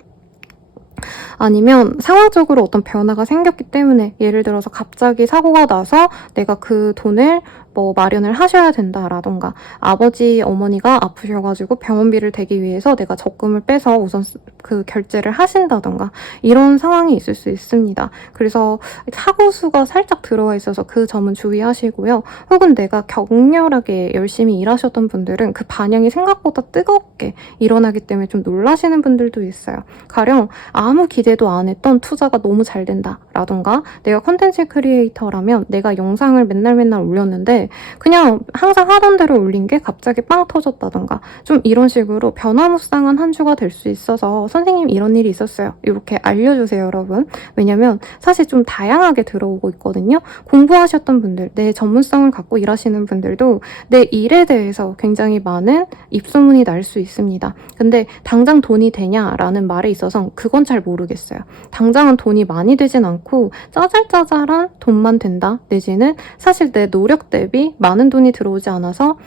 아니면 상황적으로 어떤 변화가 생겼기 때문에, 예를 들어서 갑자기 사고가 나서 내가 그 돈을 뭐 마련을 하셔야 된다라던가, 아버지 어머니가 아프셔가지고 병원비를 대기 위해서 내가 적금을 빼서 우선 그 결제를 하신다던가, 이런 상황이 있을 수 있습니다. 그래서 사고수가 살짝 들어와 있어서 그 점은 주의하시고요. 혹은 내가 격렬하게 열심히 일하셨던 분들은 그 반영이 생각보다 뜨겁게 일어나기 때문에 좀 놀라시는 분들도 있어요. 가령 아무 기대도 안 했던 투자가 너무 잘 된다라던가, 내가 콘텐츠 크리에이터라면 내가 영상을 맨날 올렸는데 그냥 항상 하던 대로 올린 게 갑자기 빵 터졌다던가, 좀 이런 식으로 변화무쌍한 한 주가 될 수 있어서 선생님 이런 일이 있었어요, 이렇게 알려주세요 여러분. 왜냐면 사실 좀 다양하게 들어오고 있거든요. 공부하셨던 분들, 내 전문성을 갖고 일하시는 분들도 내 일에 대해서 굉장히 많은 입소문이 날 수 있습니다. 근데 당장 돈이 되냐라는 말에 있어서 그건 잘 모르겠어요. 당장은 돈이 많이 되진 않고 짜잘짜잘한 돈만 된다, 내지는 사실 내 노력 대비 많은 돈이 들어오지 않아서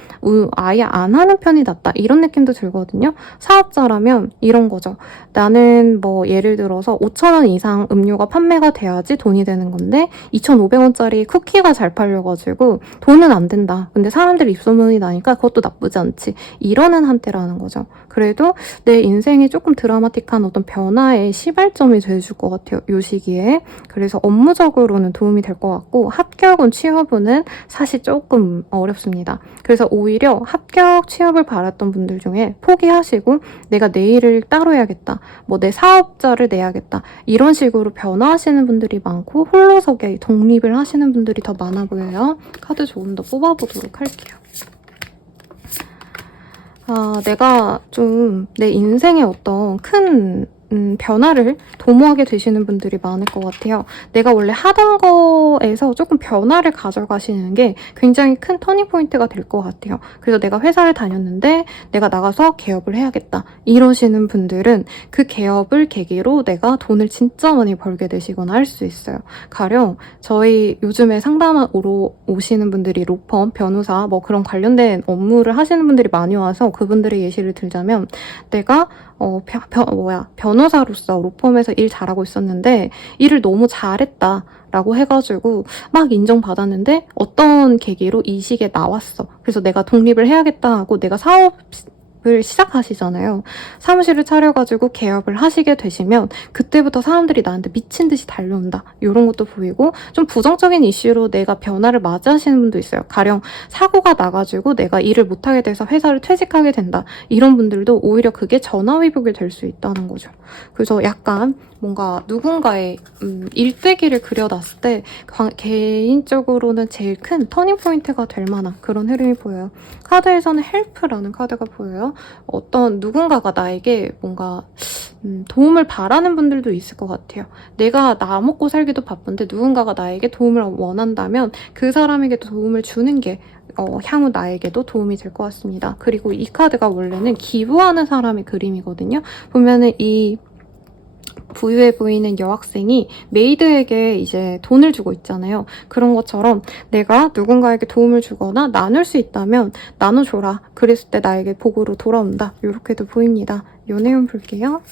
아예 안 하는 편이 낫다, 이런 느낌도 들거든요. 사업자라면 이런 거죠. 나는 뭐 예를 들어서 5,000원 이상 음료가 판매가 돼야지 돈이 되는 건데 2,500원짜리 쿠키가 잘 팔려가지고 돈은 안 된다. 근데 사람들 입소문이 나니까 그것도 나쁘지 않지, 이러는 한때라는 거죠. 그래도 내 인생에 조금 드라마틱한 어떤 변화의 시발점이 돼줄 것 같아요, 이 시기에. 그래서 업무적으로는 도움이 될 것 같고, 합격은 취업은 사실 조금 어렵습니다. 그래서 오히려 합격 취업을 바랐던 분들 중에 포기하시고 내가 내 일을 따로 해야겠다, 뭐 내 사업자를 내야겠다, 이런 식으로 변화하시는 분들이 많고 홀로서게 독립을 하시는 분들이 더 많아 보여요. 카드 조금 더 뽑아보도록 할게요. 내가 좀 내 인생에 어떤 큰 변화를 도모하게 되시는 분들이 많을 것 같아요. 내가 원래 하던 거에서 조금 변화를 가져가시는 게 굉장히 큰 터닝포인트가 될 것 같아요. 그래서 내가 회사를 다녔는데 내가 나가서 개업을 해야겠다, 이러시는 분들은 그 개업을 계기로 내가 돈을 진짜 많이 벌게 되시거나 할 수 있어요. 가령 저희 요즘에 상담하러 오시는 분들이 로펌, 변호사 뭐 그런 관련된 업무를 하시는 분들이 많이 와서 그분들의 예시를 들자면, 내가 변호사로서 로펌에서 일 잘하고 있었는데 일을 너무 잘했다 라고 해가지고 막 인정받았는데 어떤 계기로 이직에 나왔어. 그래서 내가 독립을 해야겠다 하고 내가 사업을 시작하시잖아요. 사무실을 차려가지고 개업을 하시게 되시면 그때부터 사람들이 나한테 미친 듯이 달려온다, 이런 것도 보이고, 좀 부정적인 이슈로 내가 변화를 맞이하시는 분도 있어요. 가령 사고가 나가지고 내가 일을 못하게 돼서 회사를 퇴직하게 된다, 이런 분들도 오히려 그게 전화위복이 될 수 있다는 거죠. 그래서 약간 뭔가 누군가의 일대기를 그려놨을 때 개인적으로는 제일 큰 터닝포인트가 될 만한 그런 흐름이 보여요. 카드에서는 헬프라는 카드가 보여요. 어떤 누군가가 나에게 뭔가 도움을 바라는 분들도 있을 것 같아요. 내가 나 먹고 살기도 바쁜데 누군가가 나에게 도움을 원한다면 그 사람에게 도움을 주는 게 향후 나에게도 도움이 될 것 같습니다. 그리고 이 카드가 원래는 기부하는 사람의 그림이거든요. 보면은 이 부유해 보이는 여학생이 메이드에게 이제 돈을 주고 있잖아요. 그런 것처럼 내가 누군가에게 도움을 주거나 나눌 수 있다면 나눠줘라, 그랬을 때 나에게 복으로 돌아온다, 이렇게도 보입니다. 요 내용 볼게요.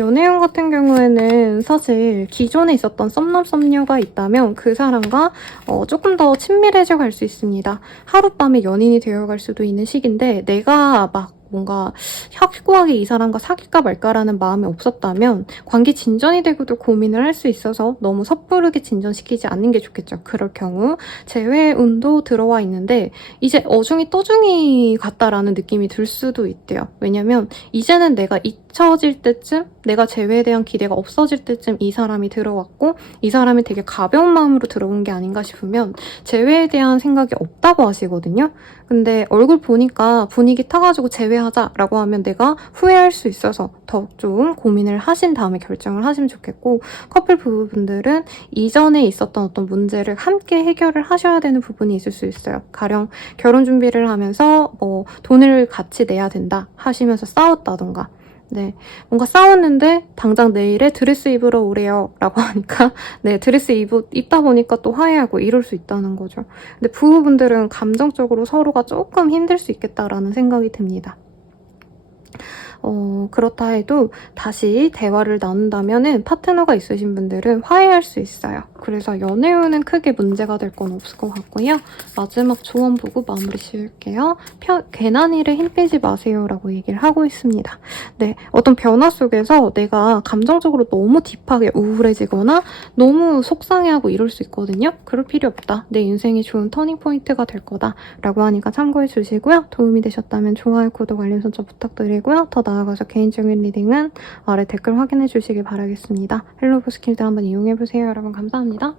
연애운 같은 경우에는 사실 기존에 있었던 썸남 썸녀가 있다면 그 사람과 조금 더 친밀해져 갈 수 있습니다. 하룻밤에 연인이 되어갈 수도 있는 시기인데 내가 막 뭔가 확고하게 이 사람과 사귈까 말까라는 마음이 없었다면 관계 진전이 되고도 고민을 할 수 있어서 너무 섣부르게 진전시키지 않는 게 좋겠죠. 그럴 경우 재회운도 들어와 있는데 이제 어중이 떠중이 같다라는 느낌이 들 수도 있대요. 왜냐면 이제는 내가 잊혀질 때쯤, 내가 재회에 대한 기대가 없어질 때쯤 이 사람이 들어왔고 이 사람이 되게 가벼운 마음으로 들어온 게 아닌가 싶으면 재회에 대한 생각이 없다고 하시거든요. 근데 얼굴 보니까 분위기 타가지고 재회하자라고 하면 내가 후회할 수 있어서 더 좀 고민을 하신 다음에 결정을 하시면 좋겠고, 커플 부부분들은 이전에 있었던 어떤 문제를 함께 해결을 하셔야 되는 부분이 있을 수 있어요. 가령 결혼 준비를 하면서 뭐 돈을 같이 내야 된다 하시면서 싸웠다던가, 네, 뭔가 싸웠는데 당장 내일에 드레스 입으러 오래요 라고 하니까 네, 드레스 입다 보니까 또 화해하고 이럴 수 있다는 거죠. 근데 부부분들은 감정적으로 서로가 조금 힘들 수 있겠다라는 생각이 듭니다. 그렇다 해도 다시 대화를 나눈다면은 파트너가 있으신 분들은 화해할 수 있어요. 그래서 연애운은 크게 문제가 될 건 없을 것 같고요. 마지막 조언 보고 마무리 지을게요. 괜한 일에 힘 빼지 마세요 라고 얘기를 하고 있습니다. 네, 어떤 변화 속에서 내가 감정적으로 너무 딥하게 우울해지거나 너무 속상해하고 이럴 수 있거든요. 그럴 필요 없다. 내 인생이 좋은 터닝포인트가 될 거다 라고 하니까 참고해 주시고요. 도움이 되셨다면 좋아요, 구독, 알림 설정 부탁드리고요. 더 나아가서 개인적인 리딩은 아래 댓글 확인해 주시길 바라겠습니다. 헬로보스킬드 한번 이용해보세요. 여러분 감사합니다.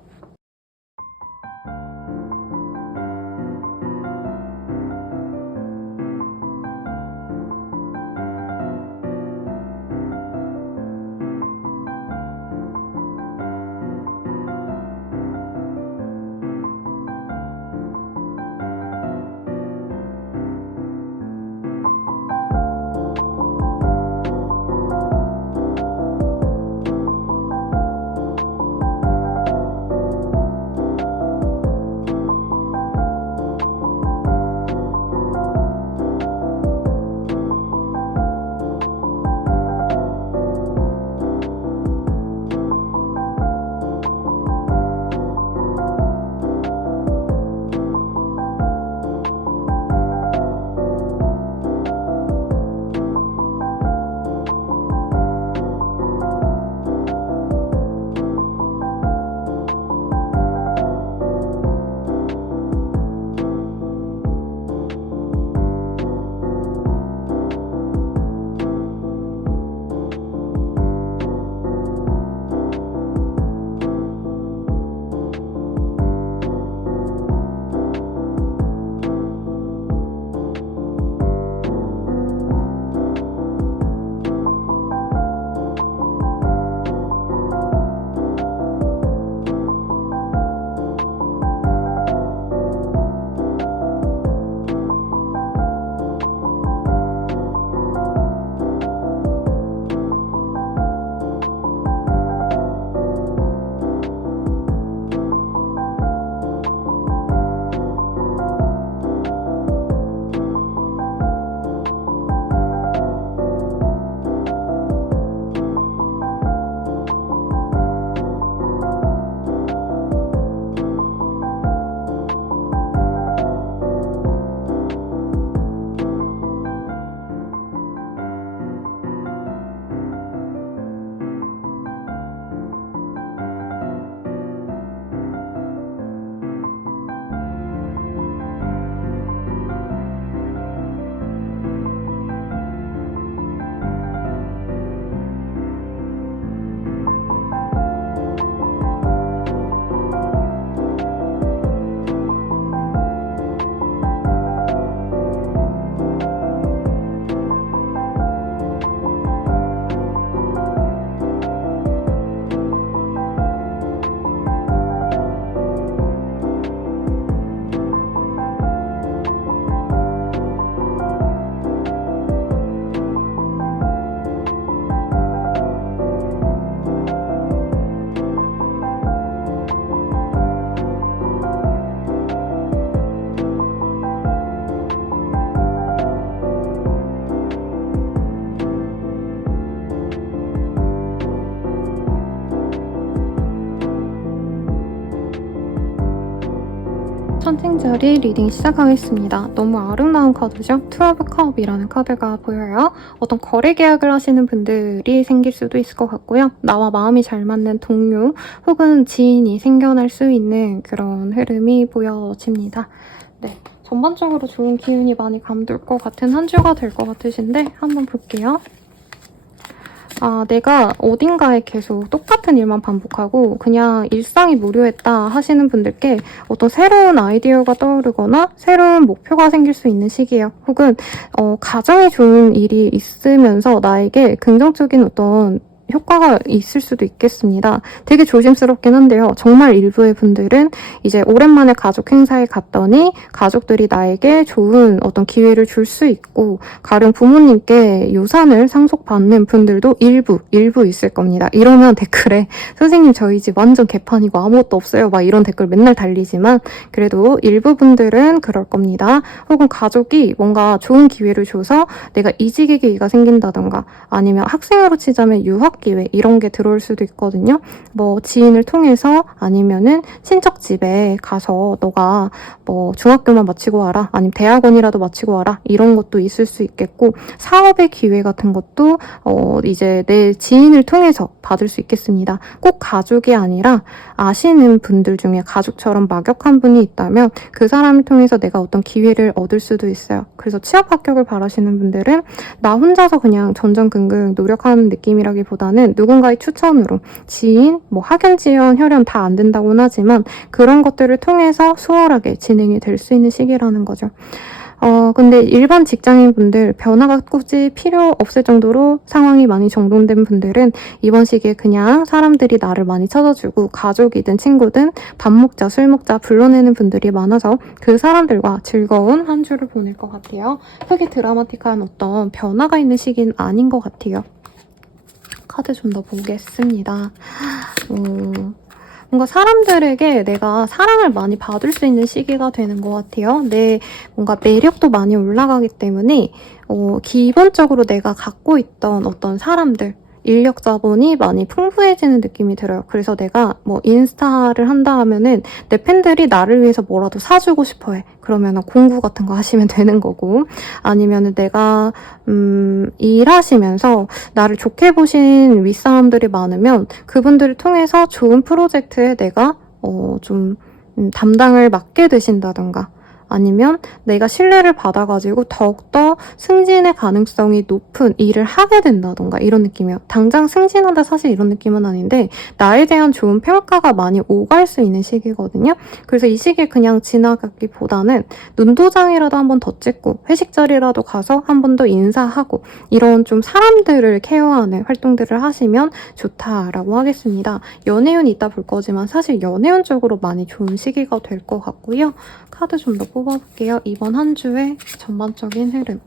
간절히 리딩 시작하겠습니다. 너무 아름다운 카드죠? 투 오브 컵이라는 카드가 보여요. 어떤 거래 계약을 하시는 분들이 생길 수도 있을 것 같고요. 나와 마음이 잘 맞는 동료 혹은 지인이 생겨날 수 있는 그런 흐름이 보여집니다. 네, 전반적으로 좋은 기운이 많이 감돌 것 같은 한 주가 될 것 같으신데 한번 볼게요. 내가 어딘가에 계속 똑같은 일만 반복하고 그냥 일상이 무료했다 하시는 분들께 어떤 새로운 아이디어가 떠오르거나 새로운 목표가 생길 수 있는 시기예요. 혹은 가장이 좋은 일이 있으면서 나에게 긍정적인 어떤 효과가 있을 수도 있겠습니다. 되게 조심스럽긴 한데요. 정말 일부의 분들은 이제 오랜만에 가족 행사에 갔더니 가족들이 나에게 좋은 어떤 기회를 줄 수 있고 가령 부모님께 유산을 상속받는 분들도 일부 있을 겁니다. 이러면 댓글에 선생님 저희 집 완전 개판이고 아무것도 없어요. 막 이런 댓글 맨날 달리지만 그래도 일부 분들은 그럴 겁니다. 혹은 가족이 뭔가 좋은 기회를 줘서 내가 이직의 기회가 생긴다던가 아니면 학생으로 치자면 유학 기회 이런 게 들어올 수도 있거든요. 뭐 지인을 통해서 아니면은 친척 집에 가서 너가 뭐 중학교만 마치고 와라 아니면 대학원이라도 마치고 와라 이런 것도 있을 수 있겠고 사업의 기회 같은 것도 이제 내 지인을 통해서 받을 수 있겠습니다. 꼭 가족이 아니라 아시는 분들 중에 가족처럼 막역한 분이 있다면 그 사람을 통해서 내가 어떤 기회를 얻을 수도 있어요. 그래서 취업 합격을 바라시는 분들은 나 혼자서 그냥 전전긍긍 노력하는 느낌이라기보다는 누군가의 추천으로 지인, 뭐 학연, 지연, 혈연 다 안 된다고는 하지만 그런 것들을 통해서 수월하게 진행이 될 수 있는 시기라는 거죠. 근데 일반 직장인분들 변화가 굳이 필요 없을 정도로 상황이 많이 정돈된 분들은 이번 시기에 그냥 사람들이 나를 많이 찾아주고 가족이든 친구든 밥 먹자 술 먹자 불러내는 분들이 많아서 그 사람들과 즐거운 한 주를 보낼 것 같아요. 크게 드라마틱한 어떤 변화가 있는 시기는 아닌 것 같아요. 카드 좀 더 보겠습니다. 뭔가 사람들에게 내가 사랑을 많이 받을 수 있는 시기가 되는 것 같아요. 내 뭔가 매력도 많이 올라가기 때문에 기본적으로 내가 갖고 있던 어떤 사람들 인력 자본이 많이 풍부해지는 느낌이 들어요. 그래서 내가 뭐 인스타를 한다 하면은 내 팬들이 나를 위해서 뭐라도 사주고 싶어 해. 그러면은 공구 같은 거 하시면 되는 거고 아니면은 내가 일하시면서 나를 좋게 보신 윗사람들이 많으면 그분들을 통해서 좋은 프로젝트에 내가 좀 담당을 맡게 되신다던가 아니면 내가 신뢰를 받아가지고 더욱더 승진의 가능성이 높은 일을 하게 된다던가 이런 느낌이에요. 당장 승진한다 사실 이런 느낌은 아닌데 나에 대한 좋은 평가가 많이 오갈 수 있는 시기거든요. 그래서 이 시기에 그냥 지나가기보다는 눈도장이라도 한 번 더 찍고 회식 자리라도 가서 한 번 더 인사하고 이런 좀 사람들을 케어하는 활동들을 하시면 좋다라고 하겠습니다. 연애운 이따 볼 거지만 사실 연애운 쪽으로 많이 좋은 시기가 될 것 같고요. 카드 좀 더 뽑아볼게요. 이번 한 주의 전반적인 흐름.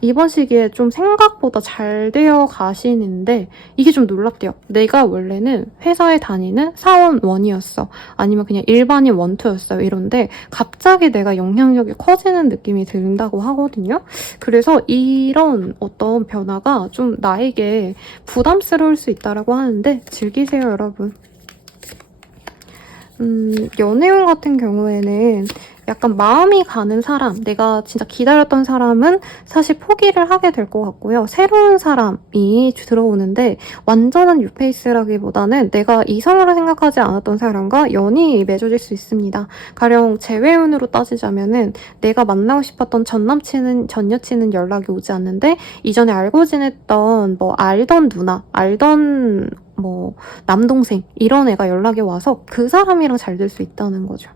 이번 시기에 좀 생각보다 잘 되어 가시는데 이게 좀 놀랍대요. 내가 원래는 회사에 다니는 사원 1이었어. 아니면 그냥 일반인 1, 2였어요. 이런데 갑자기 내가 영향력이 커지는 느낌이 든다고 하거든요. 그래서 이런 어떤 변화가 좀 나에게 부담스러울 수 있다고 하는데 즐기세요, 여러분. 연애운 같은 경우에는 약간 마음이 가는 사람, 내가 진짜 기다렸던 사람은 사실 포기를 하게 될 것 같고요. 새로운 사람이 들어오는데 완전한 뉴페이스라기보다는 내가 이성으로 생각하지 않았던 사람과 연이 맺어질 수 있습니다. 가령 재회운으로 따지자면은 내가 만나고 싶었던 전 여친은 연락이 오지 않는데 이전에 알고 지냈던 뭐 알던 누나, 알던 뭐 남동생 이런 애가 연락이 와서 그 사람이랑 잘 될 수 있다는 거죠.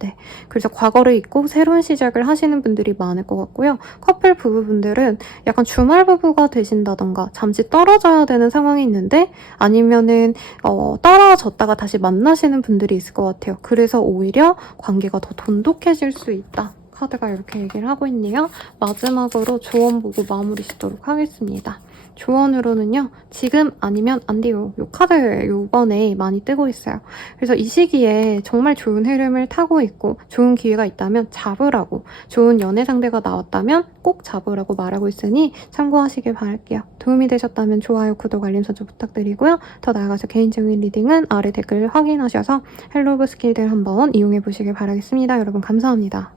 네, 그래서 과거를 잊고 새로운 시작을 하시는 분들이 많을 것 같고요. 커플 부부분들은 약간 주말 부부가 되신다던가 잠시 떨어져야 되는 상황이 있는데 아니면은 떨어졌다가 다시 만나시는 분들이 있을 것 같아요. 그래서 오히려 관계가 더 돈독해질 수 있다. 카드가 이렇게 얘기를 하고 있네요. 마지막으로 조언 보고 마무리 짓도록 하겠습니다. 조언으로는요. 지금 아니면 안 돼요. 요 카드 요번에 많이 뜨고 있어요. 그래서 이 시기에 정말 좋은 흐름을 타고 있고 좋은 기회가 있다면 잡으라고, 좋은 연애 상대가 나왔다면 꼭 잡으라고 말하고 있으니 참고하시길 바랄게요. 도움이 되셨다면 좋아요, 구독, 알림 설정 부탁드리고요. 더 나아가서 개인적인 리딩은 아래 댓글 확인하셔서 헬로브 스킬들 한번 이용해 보시길 바라겠습니다. 여러분 감사합니다.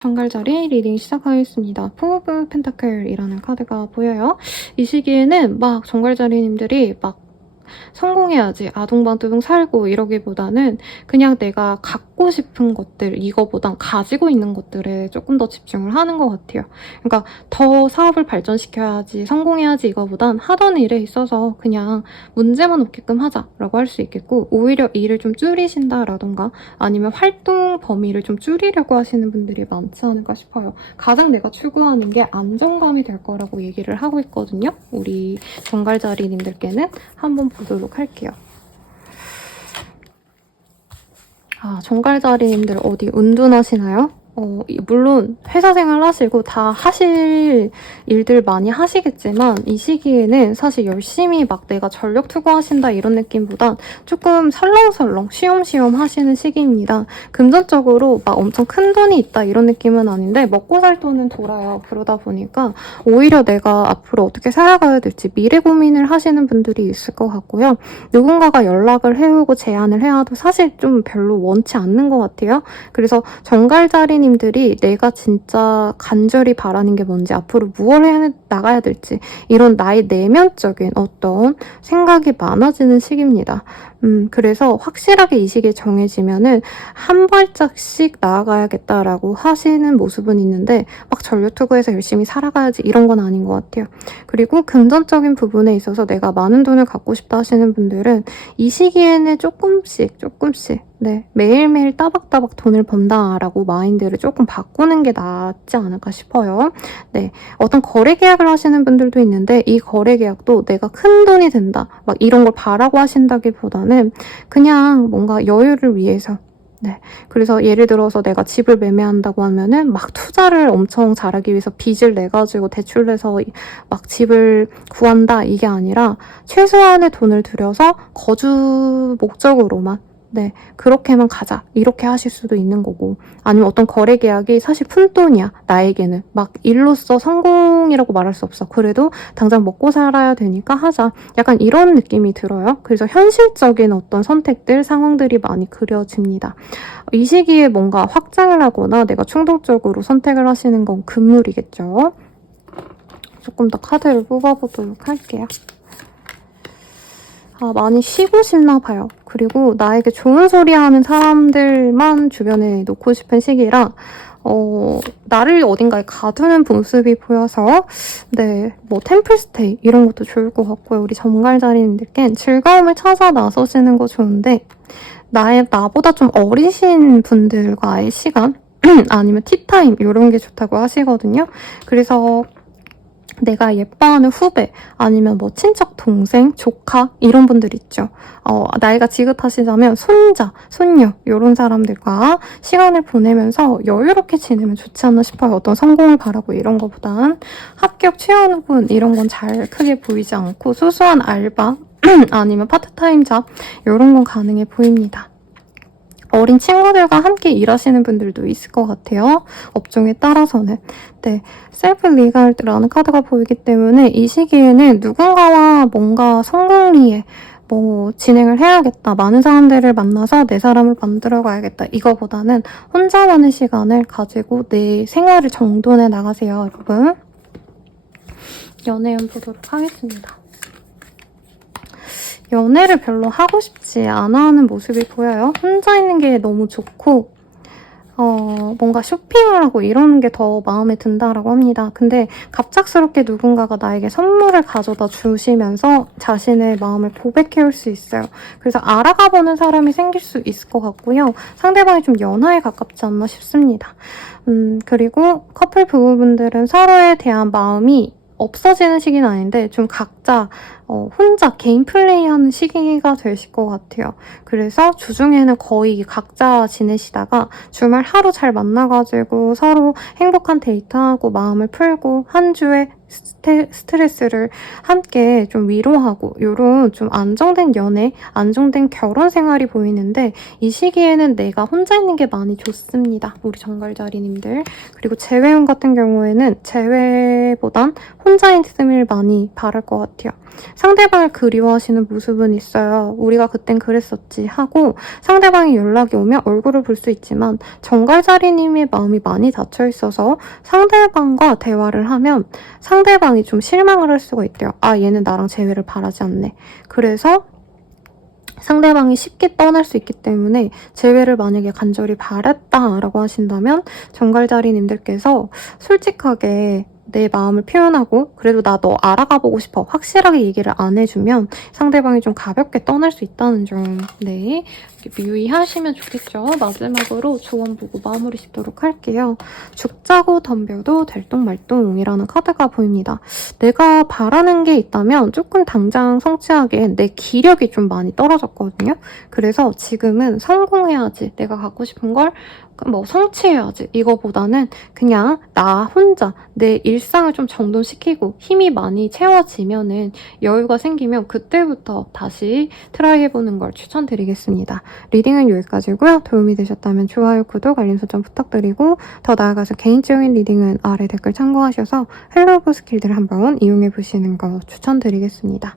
정갈자리 리딩 시작하겠습니다. 퐁 오브 펜타클이라는 카드가 보여요. 이 시기에는 막 정갈자리님들이 막 성공해야지, 아둥바둥 살고 이러기보다는 그냥 내가 갖고 싶은 것들, 이거보단 가지고 있는 것들에 조금 더 집중을 하는 것 같아요. 그러니까 더 사업을 발전시켜야지, 성공해야지 이거보단 하던 일에 있어서 그냥 문제만 없게끔 하자라고 할 수 있겠고, 오히려 일을 좀 줄이신다라던가 아니면 활동 범위를 좀 줄이려고 하시는 분들이 많지 않을까 싶어요. 가장 내가 추구하는 게 안정감이 될 거라고 얘기를 하고 있거든요. 우리 정갈자리님들께는 한번 보도록 할게요. 정갈자리님들 어디 운둔하시나요? 물론 회사 생활 하시고 다 하실 일들 많이 하시겠지만 이 시기에는 사실 열심히 막 내가 전력 투구하신다 이런 느낌보단 조금 설렁설렁 쉬엄쉬엄 하시는 시기입니다. 금전적으로 막 엄청 큰 돈이 있다 이런 느낌은 아닌데 먹고 살 돈은 돌아요. 그러다 보니까 오히려 내가 앞으로 어떻게 살아가야 될지 미래 고민을 하시는 분들이 있을 것 같고요. 누군가가 연락을 해오고 제안을 해와도 사실 좀 별로 원치 않는 것 같아요. 그래서 정갈자리님들이 내가 진짜 간절히 바라는 게 뭔지 앞으로 무엇을 해 나가야 될지 이런 나의 내면적인 어떤 생각이 많아지는 시기입니다. 그래서 확실하게 이 시기에 정해지면은 한 발짝씩 나아가야겠다라고 하시는 모습은 있는데 막 전력투구해서 열심히 살아가야지 이런 건 아닌 것 같아요. 그리고 금전적인 부분에 있어서 내가 많은 돈을 갖고 싶다 하시는 분들은 이 시기에는 조금씩 네, 매일매일 따박따박 돈을 번다라고 마인드를 조금 바꾸는 게 낫지 않을까 싶어요. 네, 어떤 거래 계약을 하시는 분들도 있는데 이 거래 계약도 내가 큰 돈이 된다 막 이런 걸 바라고 하신다기보다는 그냥 뭔가 여유를 위해서 네. 그래서 예를 들어서 내가 집을 매매한다고 하면은 막 투자를 엄청 잘하기 위해서 빚을 내가지고 대출 내서 막 집을 구한다 이게 아니라 최소한의 돈을 들여서 거주 목적으로만 네, 그렇게만 가자. 이렇게 하실 수도 있는 거고. 아니면 어떤 거래 계약이 사실 푼돈이야. 나에게는. 막 일로서 성공이라고 말할 수 없어. 그래도 당장 먹고 살아야 되니까 하자. 약간 이런 느낌이 들어요. 그래서 현실적인 어떤 선택들, 상황들이 많이 그려집니다. 이 시기에 뭔가 확장을 하거나 내가 충동적으로 선택을 하시는 건 금물이겠죠. 조금 더 카드를 뽑아보도록 할게요. 많이 쉬고 싶나 봐요. 그리고 나에게 좋은 소리 하는 사람들만 주변에 놓고 싶은 시기라 나를 어딘가에 가두는 모습이 보여서 네, 뭐 템플스테이 이런 것도 좋을 것 같고요. 우리 정갈자리님들께 즐거움을 찾아 나서시는 거 좋은데 나보다 좀 어리신 분들과의 시간 아니면 티타임 이런 게 좋다고 하시거든요. 그래서 내가 예뻐하는 후배 아니면 뭐 친척 동생, 조카 이런 분들 있죠. 나이가 지긋하시다면 손자, 손녀 이런 사람들과 시간을 보내면서 여유롭게 지내면 좋지 않나 싶어요. 어떤 성공을 바라고 이런 거보단 합격, 취업 후분 이런 건 잘 크게 보이지 않고 소소한 알바 아니면 파트타임 잡 이런 건 가능해 보입니다. 어린 친구들과 함께 일하시는 분들도 있을 것 같아요. 업종에 따라서는. 네, 셀프 리갈드라는 카드가 보이기 때문에 이 시기에는 누군가와 뭔가 성공리에 진행을 해야겠다. 많은 사람들을 만나서 내 사람을 만들어 가야겠다. 이거보다는 혼자만의 시간을 가지고 내 생활을 정돈해 나가세요, 여러분. 연애운 보도록 하겠습니다. 연애를 별로 하고 싶지 않아 하는 모습이 보여요. 혼자 있는 게 너무 좋고 뭔가 쇼핑을 하고 이러는 게 더 마음에 든다라고 합니다. 근데 갑작스럽게 누군가가 나에게 선물을 가져다 주시면서 자신의 마음을 고백해올 수 있어요. 그래서 알아가보는 사람이 생길 수 있을 것 같고요. 상대방이 좀 연하에 가깝지 않나 싶습니다. 그리고 커플 부부분들은 서로에 대한 마음이 없어지는 시기는 아닌데 좀 각자 혼자 개인 플레이하는 시기가 되실 것 같아요. 그래서 주중에는 거의 각자 지내시다가 주말 하루 잘 만나가지고 서로 행복한 데이트하고 마음을 풀고 한 주에 스트레스를 함께 좀 위로하고 이런 좀 안정된 연애, 안정된 결혼 생활이 보이는데 이 시기에는 내가 혼자 있는 게 많이 좋습니다. 우리 정갈자리님들. 그리고 재회운 같은 경우에는 재회보단 혼자 있음을 많이 바랄 것 같아요. 상대방을 그리워하시는 모습은 있어요. 우리가 그땐 그랬었지 하고 상대방이 연락이 오면 얼굴을 볼 수 있지만 정갈자리님의 마음이 많이 닫혀있어서 상대방과 대화를 하면 상대방이 좀 실망을 할 수가 있대요. 얘는 나랑 재회를 바라지 않네. 그래서 상대방이 쉽게 떠날 수 있기 때문에 재회를 만약에 간절히 바랬다라고 하신다면 정갈자리님들께서 솔직하게 내 마음을 표현하고 그래도 나 너 알아가보고 싶어 확실하게 얘기를 안 해주면 상대방이 좀 가볍게 떠날 수 있다는 점 네, 유의하시면 좋겠죠. 마지막으로 조언 보고 마무리 짓도록 할게요. 죽자고 덤벼도 들똥말똥이라는 카드가 보입니다. 내가 바라는 게 있다면 조금 당장 성취하기엔 내 기력이 좀 많이 떨어졌거든요. 그래서 지금은 성공해야지. 내가 갖고 싶은 걸 뭐 성취해야지. 이거보다는 그냥 나 혼자 내 일상을 좀 정돈시키고 힘이 많이 채워지면은 여유가 생기면 그때부터 다시 트라이 해보는 걸 추천드리겠습니다. 리딩은 여기까지고요. 도움이 되셨다면 좋아요, 구독, 알림 설정 부탁드리고 더 나아가서 개인적인 리딩은 아래 댓글 참고하셔서 헬로우 스킬들을 한번 이용해보시는 거 추천드리겠습니다.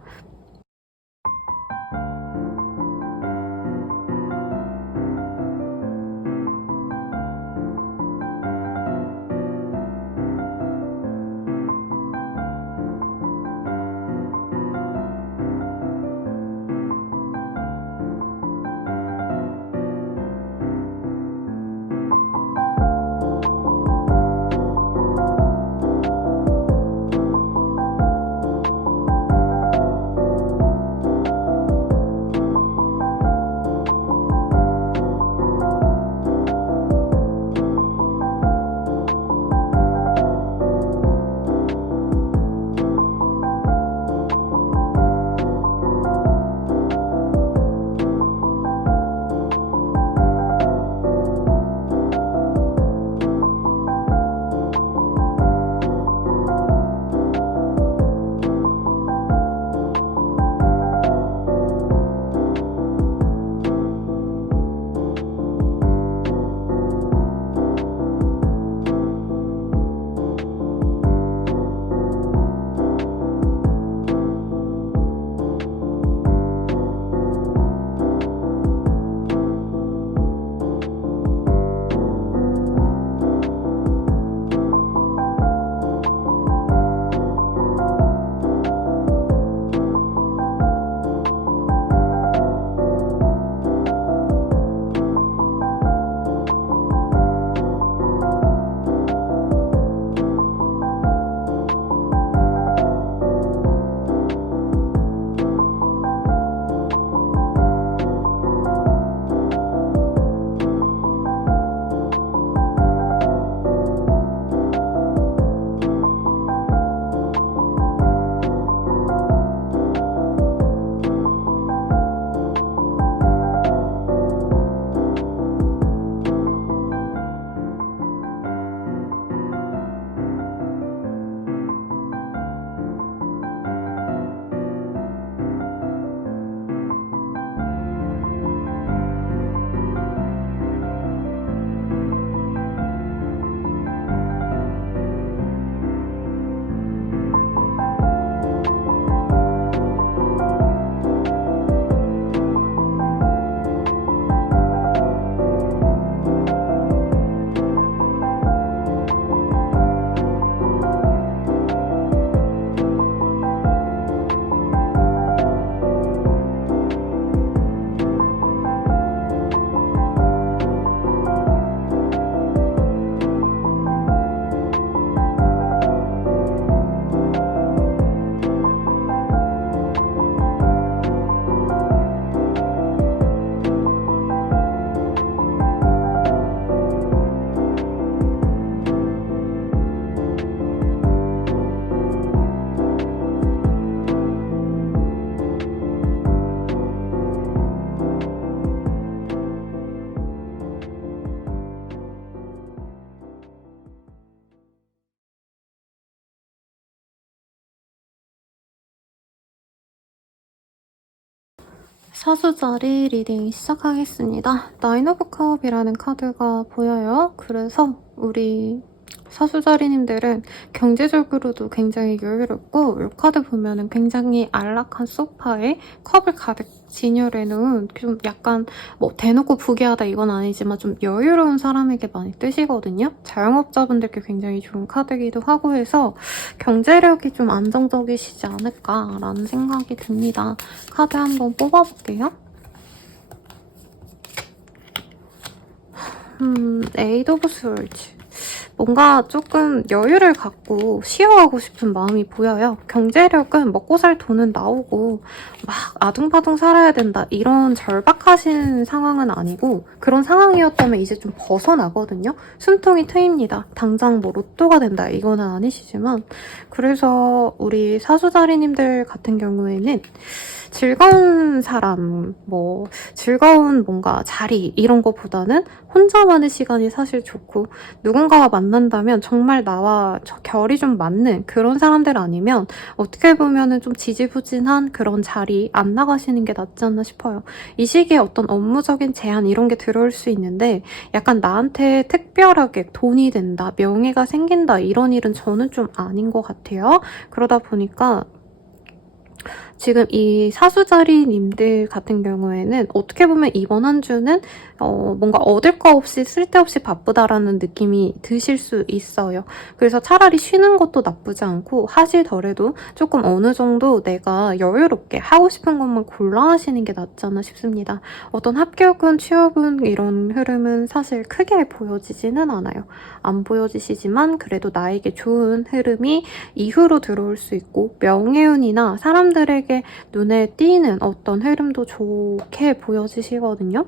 사수자리 리딩 시작하겠습니다. 나인 오브 컵이라는 카드가 보여요. 그래서 우리 사수자리님들은 경제적으로도 굉장히 여유롭고 이 카드 보면은 굉장히 안락한 소파에 컵을 가득 진열해놓은 좀 약간 뭐 대놓고 부귀하다 이건 아니지만 좀 여유로운 사람에게 많이 뜨시거든요. 자영업자분들께 굉장히 좋은 카드이기도 하고 해서 경제력이 좀 안정적이시지 않을까라는 생각이 듭니다. 카드 한번 뽑아볼게요. 에이드 오브 스월드 뭔가 조금 여유를 갖고 쉬어가고 싶은 마음이 보여요. 경제력은 먹고 살 돈은 나오고 막 아둥바둥 살아야 된다 이런 절박하신 상황은 아니고 그런 상황이었다면 이제 좀 벗어나거든요. 숨통이 트입니다. 당장 뭐 로또가 된다 이거는 아니시지만 그래서 우리 사수자리님들 같은 경우에는 즐거운 사람, 뭐 즐거운 뭔가 자리 이런 거보다는 혼자만의 시간이 사실 좋고 누군가와 만난다면 정말 나와 결이 좀 맞는 그런 사람들 아니면 어떻게 보면은 좀 지지부진한 그런 자리 안 나가시는 게 낫지 않나 싶어요. 이 시기에 어떤 업무적인 제한 이런 게 들어올 수 있는데 약간 나한테 특별하게 돈이 된다, 명예가 생긴다 이런 일은 저는 좀 아닌 것 같아요. 그러다 보니까 지금 이 사수자리님들 같은 경우에는 어떻게 보면 이번 한 주는 뭔가 얻을 거 없이 쓸데없이 바쁘다라는 느낌이 드실 수 있어요. 그래서 차라리 쉬는 것도 나쁘지 않고 하시더라도 조금 어느 정도 내가 여유롭게 하고 싶은 것만 골라 하시는 게 낫지 않나 싶습니다. 어떤 합격은 취업은 이런 흐름은 사실 크게 보여지지는 않아요. 안 보여지시지만 그래도 나에게 좋은 흐름이 이후로 들어올 수 있고 명예운이나 사람들에게 눈에 띄는 어떤 흐름도 좋게 보여지시거든요.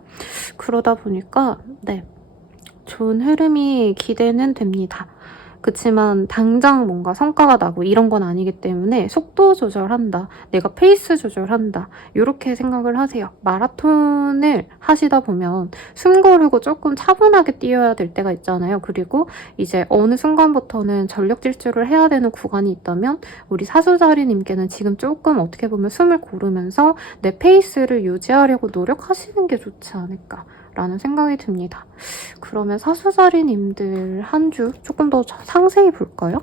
그러다 보니까 네, 좋은 흐름이 기대는 됩니다. 그치만 당장 뭔가 성과가 나고 이런 건 아니기 때문에 속도 조절한다, 내가 페이스 조절한다 이렇게 생각을 하세요. 마라톤을 하시다 보면 숨 고르고 조금 차분하게 뛰어야 될 때가 있잖아요. 그리고 이제 어느 순간부터는 전력 질주를 해야 되는 구간이 있다면 우리 사수자리님께는 지금 조금 어떻게 보면 숨을 고르면서 내 페이스를 유지하려고 노력하시는 게 좋지 않을까 라는 생각이 듭니다. 그러면 사수자리님들 한 주 조금 더 상세히 볼까요?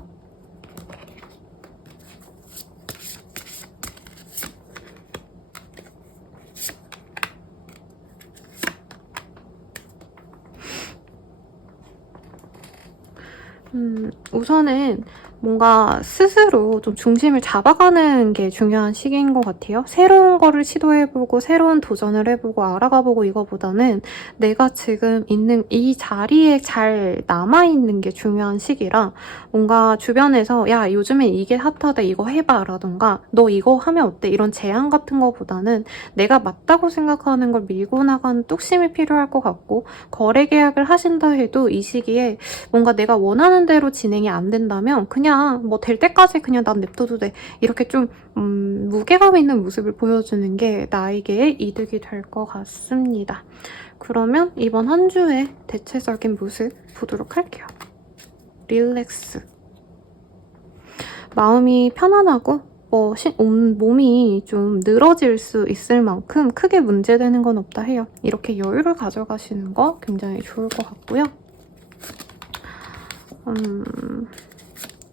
우선은 뭔가 스스로 좀 중심을 잡아가는 게 중요한 시기인 것 같아요. 새로운 거를 시도해보고 새로운 도전을 해보고 알아가보고 이거보다는 내가 지금 있는 이 자리에 잘 남아있는 게 중요한 시기라 뭔가 주변에서 야 요즘엔 이게 핫하다 이거 해봐 라던가 너 이거 하면 어때 이런 제안 같은 거보다는 내가 맞다고 생각하는 걸 밀고 나가는 뚝심이 필요할 것 같고 거래 계약을 하신다 해도 이 시기에 뭔가 내가 원하는 대로 진행이 안 된다면 그냥 뭐 될 때까지 그냥 난 냅둬도 돼 이렇게 좀 무게감 있는 모습을 보여주는 게 나에게 이득이 될 것 같습니다. 그러면 이번 한 주의 대체적인 모습 보도록 할게요. 릴렉스. 마음이 편안하고 몸이 좀 늘어질 수 있을 만큼 크게 문제되는 건 없다 해요. 이렇게 여유를 가져가시는 거 굉장히 좋을 것 같고요.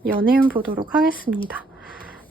연애운 보도록 하겠습니다.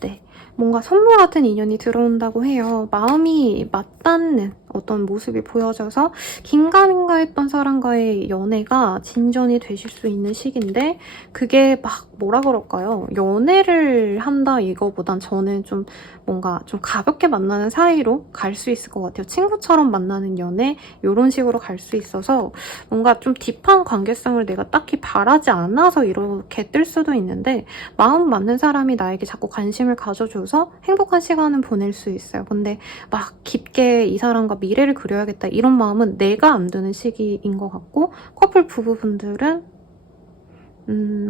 네, 뭔가 선물 같은 인연이 들어온다고 해요. 마음이 맞닿는 어떤 모습이 보여져서 긴가민가 했던 사람과의 연애가 진전이 되실 수 있는 시기인데 그게 막 뭐라 그럴까요? 연애를 한다 이거보단 저는 좀 뭔가 좀 가볍게 만나는 사이로 갈 수 있을 것 같아요. 친구처럼 만나는 연애 이런 식으로 갈 수 있어서 뭔가 좀 딥한 관계성을 내가 딱히 바라지 않아서 이렇게 뜰 수도 있는데 마음 맞는 사람이 나에게 자꾸 관심을 가져줘서 행복한 시간은 보낼 수 있어요. 근데 막 깊게 이 사람과 미래를 그려야겠다 이런 마음은 내가 안 드는 시기인 것 같고 커플 부부분들은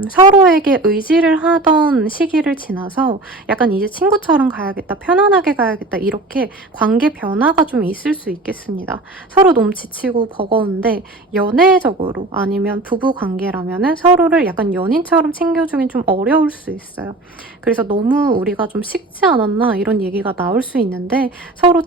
서로에게 의지를 하던 시기를 지나서 약간 이제 친구처럼 가야겠다, 편안하게 가야겠다 이렇게 관계 변화가 좀 있을 수 있겠습니다. 서로 너무 지치고 버거운데 연애적으로 아니면 부부 관계라면은 서로를 약간 연인처럼 챙겨주긴 좀 어려울 수 있어요. 그래서 너무 우리가 좀 식지 않았나 이런 얘기가 나올 수 있는데 서로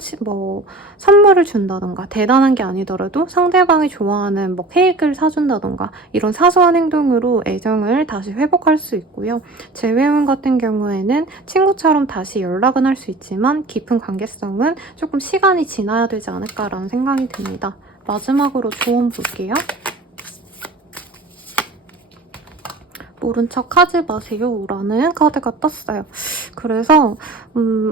선물을 준다던가 대단한 게 아니더라도 상대방이 좋아하는 뭐 케이크를 사준다던가 이런 사소한 행동으로 애정을 다시 회복할 수 있고요. 재회원 같은 경우에는 친구처럼 다시 연락은 할 수 있지만 깊은 관계성은 조금 시간이 지나야 되지 않을까라는 생각이 듭니다. 마지막으로 조언 볼게요. 모른 척 하지 마세요 라는 카드가 떴어요. 그래서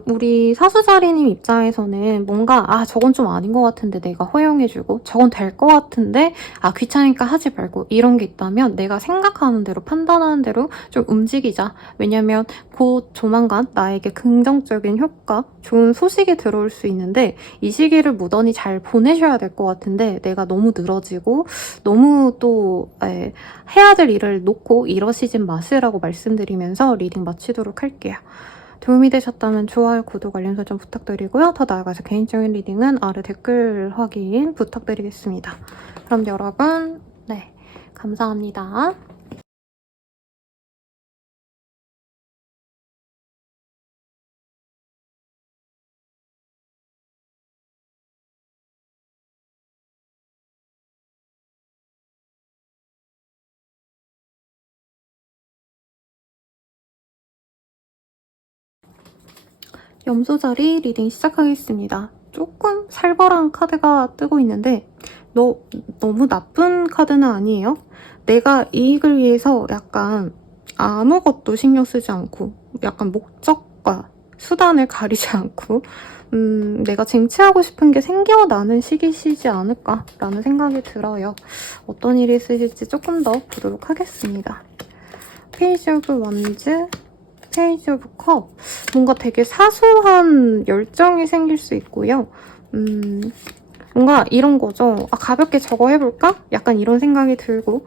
우리 사수자리님 입장에서는 뭔가 저건 좀 아닌 것 같은데 내가 허용해주고 저건 될 것 같은데 귀찮으니까 하지 말고 이런 게 있다면 내가 생각하는 대로 판단하는 대로 좀 움직이자. 왜냐면 곧 조만간 나에게 긍정적인 효과, 좋은 소식이 들어올 수 있는데 이 시기를 무던히 잘 보내셔야 될 것 같은데 내가 너무 늘어지고 너무 또 해야 될 일을 놓고 이러시진 마시라고 말씀드리면서 리딩 마치도록 할게요. 도움이 되셨다면 좋아요, 구독, 알림 설정 부탁드리고요. 더 나아가서 개인적인 리딩은 아래 댓글 확인 부탁드리겠습니다. 그럼 여러분, 감사합니다. 염소자리 리딩 시작하겠습니다. 조금 살벌한 카드가 뜨고 있는데 너무 나쁜 카드는 아니에요. 내가 이익을 위해서 약간 아무것도 신경 쓰지 않고 약간 목적과 수단을 가리지 않고 내가 쟁취하고 싶은 게 생겨나는 시기시지 않을까라는 생각이 들어요. 어떤 일이 있으실지 조금 더 보도록 하겠습니다. 페이지 오브 원즈, 페이지 오브 컵. 뭔가 되게 사소한 열정이 생길 수 있고요. 뭔가 이런 거죠. 가볍게 저거 해볼까? 약간 이런 생각이 들고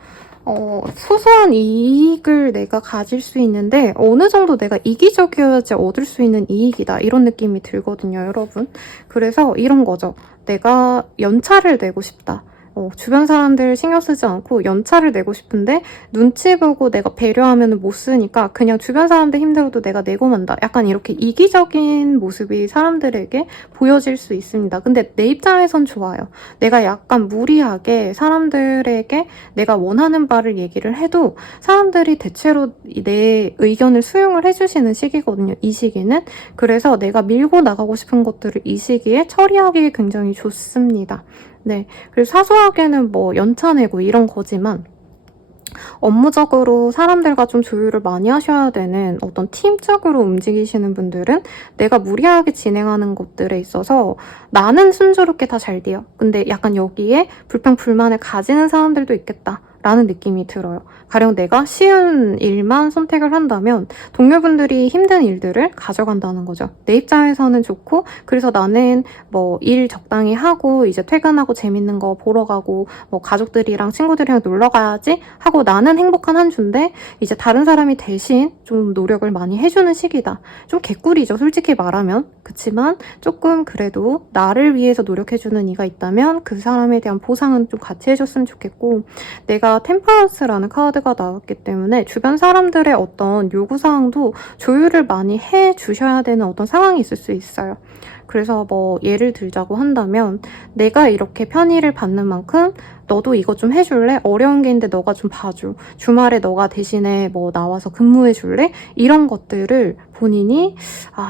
소소한 이익을 내가 가질 수 있는데 어느 정도 내가 이기적이어야지 얻을 수 있는 이익이다. 이런 느낌이 들거든요, 여러분. 그래서 이런 거죠. 내가 연차를 내고 싶다. 주변 사람들 신경 쓰지 않고 연차를 내고 싶은데 눈치 보고 내가 배려하면 못 쓰니까 그냥 주변 사람들 힘들어도 내가 내고 만다. 약간 이렇게 이기적인 모습이 사람들에게 보여질 수 있습니다. 근데 내 입장에선 좋아요. 내가 약간 무리하게 사람들에게 내가 원하는 바를 얘기를 해도 사람들이 대체로 내 의견을 수용을 해주시는 시기거든요. 이 시기는. 그래서 내가 밀고 나가고 싶은 것들을 이 시기에 처리하기 굉장히 좋습니다. 그리고 사소하게는 뭐 연차 내고 이런 거지만 업무적으로 사람들과 좀 조율을 많이 하셔야 되는 어떤 팀적으로 움직이시는 분들은 내가 무리하게 진행하는 것들에 있어서 나는 순조롭게 다 잘 돼요. 근데 약간 여기에 불평, 불만을 가지는 사람들도 있겠다. 라는 느낌이 들어요. 가령 내가 쉬운 일만 선택을 한다면 동료분들이 힘든 일들을 가져간다는 거죠. 내 입장에서는 좋고 그래서 나는 뭐 일 적당히 하고 이제 퇴근하고 재밌는 거 보러 가고 뭐 가족들이랑 친구들이랑 놀러 가야지 하고 나는 행복한 한 주인데 이제 다른 사람이 대신 좀 노력을 많이 해주는 시기다. 좀 개꿀이죠, 솔직히 말하면. 그치만 조금 그래도 나를 위해서 노력해주는 이가 있다면 그 사람에 대한 보상은 좀 같이 해줬으면 좋겠고 내가 템퍼런스라는 카드가 나왔기 때문에 주변 사람들의 어떤 요구사항도 조율을 많이 해주셔야 되는 어떤 상황이 있을 수 있어요. 그래서 뭐 예를 들자고 한다면 내가 이렇게 편의를 받는 만큼 너도 이거 좀 해줄래? 어려운 게 있는데 너가 좀 봐줘. 주말에 너가 대신에 뭐 나와서 근무해줄래? 이런 것들을 본인이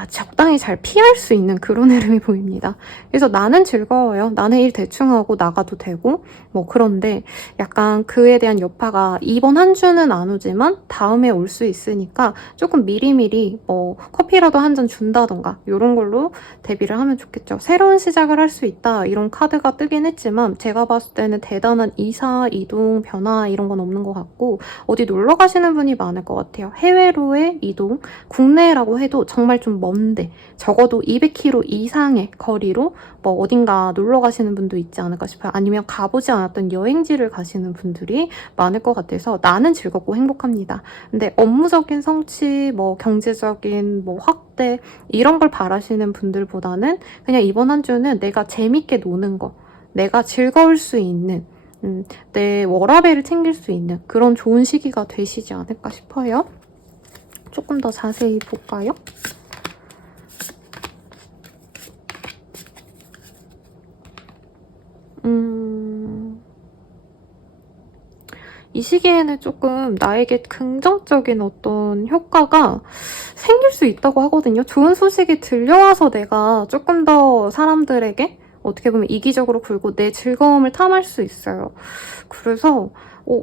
적당히 잘 피할 수 있는 그런 흐름이 보입니다. 그래서 나는 즐거워요. 나는 일 대충 하고 나가도 되고 뭐 그런데 약간 그에 대한 여파가 이번 한 주는 안 오지만 다음에 올 수 있으니까 조금 미리미리 뭐 커피라도 한 잔 준다던가 이런 걸로 대비를 하면 좋겠죠. 새로운 시작을 할 수 있다 이런 카드가 뜨긴 했지만 제가 봤을 때는 대단한 이사, 이동, 변화 이런 건 없는 것 같고 어디 놀러 가시는 분이 많을 것 같아요. 해외로의 이동, 국내라고 해도 정말 좀 먼데 적어도 200km 이상의 거리로 뭐 어딘가 놀러 가시는 분도 있지 않을까 싶어요. 아니면 가보지 않았던 여행지를 가시는 분들이 많을 것 같아서 나는 즐겁고 행복합니다. 근데 업무적인 성취, 뭐 경제적인 뭐 확대 이런 걸 바라시는 분들보다는 그냥 이번 한 주는 내가 재밌게 노는 거, 내가 즐거울 수 있는 내 워라밸을 챙길 수 있는 그런 좋은 시기가 되시지 않을까 싶어요. 조금 더 자세히 볼까요? 이 시기에는 조금 나에게 긍정적인 어떤 효과가 생길 수 있다고 하거든요. 좋은 소식이 들려와서 내가 조금 더 사람들에게 어떻게 보면 이기적으로 굴고 내 즐거움을 탐할 수 있어요. 그래서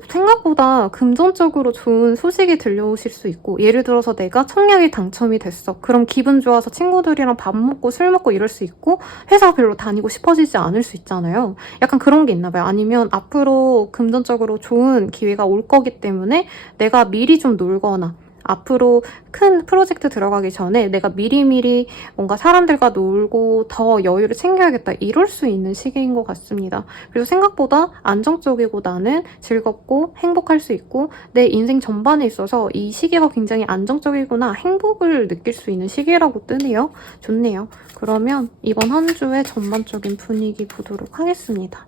생각보다 금전적으로 좋은 소식이 들려오실 수 있고, 예를 들어서 내가 청약이 당첨이 됐어. 그럼 기분 좋아서 친구들이랑 밥 먹고 술 먹고 이럴 수 있고, 회사 별로 다니고 싶어지지 않을 수 있잖아요. 약간 그런 게 있나 봐요. 아니면 앞으로 금전적으로 좋은 기회가 올 거기 때문에 내가 미리 좀 놀거나, 앞으로 큰 프로젝트 들어가기 전에 내가 미리미리 뭔가 사람들과 놀고 더 여유를 챙겨야겠다, 이럴 수 있는 시기인 것 같습니다. 그래서 생각보다 안정적이고 나는 즐겁고 행복할 수 있고, 내 인생 전반에 있어서 이 시기가 굉장히 안정적이구나, 행복을 느낄 수 있는 시기라고 뜨네요. 좋네요. 그러면 이번 한 주의 전반적인 분위기 보도록 하겠습니다.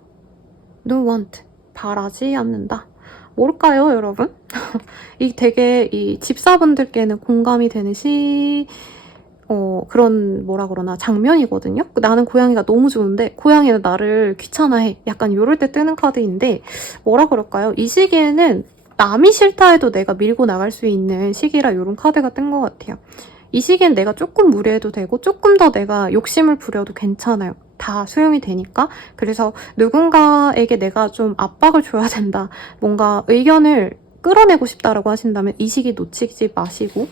No want, 바라지 않는다. 뭘까요, 여러분? 이 되게 이 집사분들께는 공감이 되는 그런 뭐라 그러나 장면이거든요. 나는 고양이가 너무 좋은데 고양이는 나를 귀찮아해. 약간 이럴 때 뜨는 카드인데, 뭐라 그럴까요? 이 시기에는 남이 싫다 해도 내가 밀고 나갈 수 있는 시기라 이런 카드가 뜬 것 같아요. 이 시기엔 내가 조금 무리해도 되고 조금 더 내가 욕심을 부려도 괜찮아요. 다 수용이 되니까. 그래서 누군가에게 내가 좀 압박을 줘야 된다, 뭔가 의견을 끌어내고 싶다라고 하신다면 이 시기 놓치지 마시고,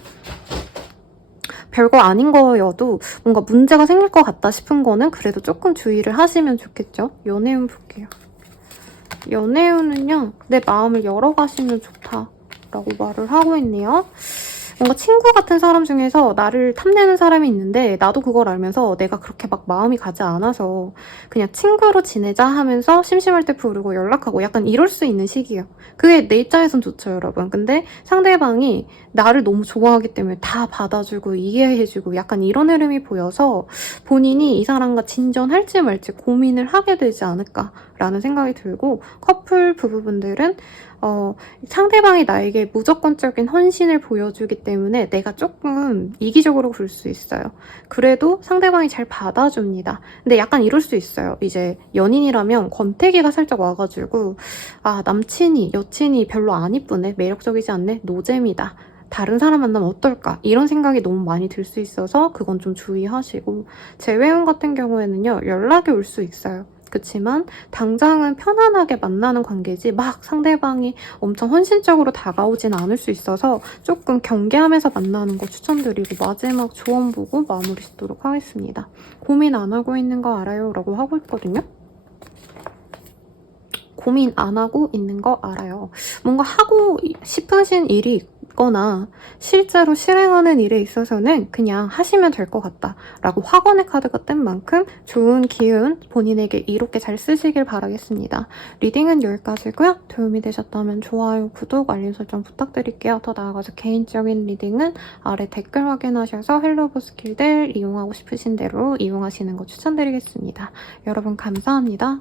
별거 아닌 거여도 뭔가 문제가 생길 것 같다 싶은 거는 그래도 조금 주의를 하시면 좋겠죠. 연애운 볼게요. 연애운은요, 내 마음을 열어가시면 좋다라고 말을 하고 있네요. 뭔가 친구 같은 사람 중에서 나를 탐내는 사람이 있는데, 나도 그걸 알면서 내가 그렇게 막 마음이 가지 않아서 그냥 친구로 지내자 하면서 심심할 때 부르고 연락하고 약간 이럴 수 있는 시기예요. 그게 내 입장에선 좋죠, 여러분. 근데 상대방이 나를 너무 좋아하기 때문에 다 받아주고 이해해주고 약간 이런 흐름이 보여서 본인이 이 사람과 진전할지 말지 고민을 하게 되지 않을까라는 생각이 들고, 커플 부부분들은 상대방이 나에게 무조건적인 헌신을 보여주기 때문에 내가 조금 이기적으로 굴 수 있어요. 그래도 상대방이 잘 받아줍니다. 근데 약간 이럴 수 있어요. 이제 연인이라면 권태기가 살짝 와가지고, 남친이, 여친이 별로 안 이쁘네, 매력적이지 않네, 노잼이다, 다른 사람 만나면 어떨까, 이런 생각이 너무 많이 들 수 있어서 그건 좀 주의하시고, 재회원 같은 경우에는요, 연락이 올 수 있어요. 그치만 당장은 편안하게 만나는 관계지 막 상대방이 엄청 헌신적으로 다가오진 않을 수 있어서 조금 경계하면서 만나는 거 추천드리고, 마지막 조언 보고 마무리 짓도록 하겠습니다. 고민 안 하고 있는 거 알아요? 라고 하고 있거든요. 고민 안 하고 있는 거 알아요. 뭔가 하고 싶으신 일이 있거나 실제로 실행하는 일에 있어서는 그냥 하시면 될 것 같다 라고 확언의 카드가 뜬 만큼 좋은 기운 본인에게 이롭게 잘 쓰시길 바라겠습니다. 리딩은 여기까지고요. 도움이 되셨다면 좋아요, 구독, 알림 설정 부탁드릴게요. 더 나아가서 개인적인 리딩은 아래 댓글 확인하셔서 헬로보 스킬들 이용하고 싶으신 대로 이용하시는 거 추천드리겠습니다. 여러분 감사합니다.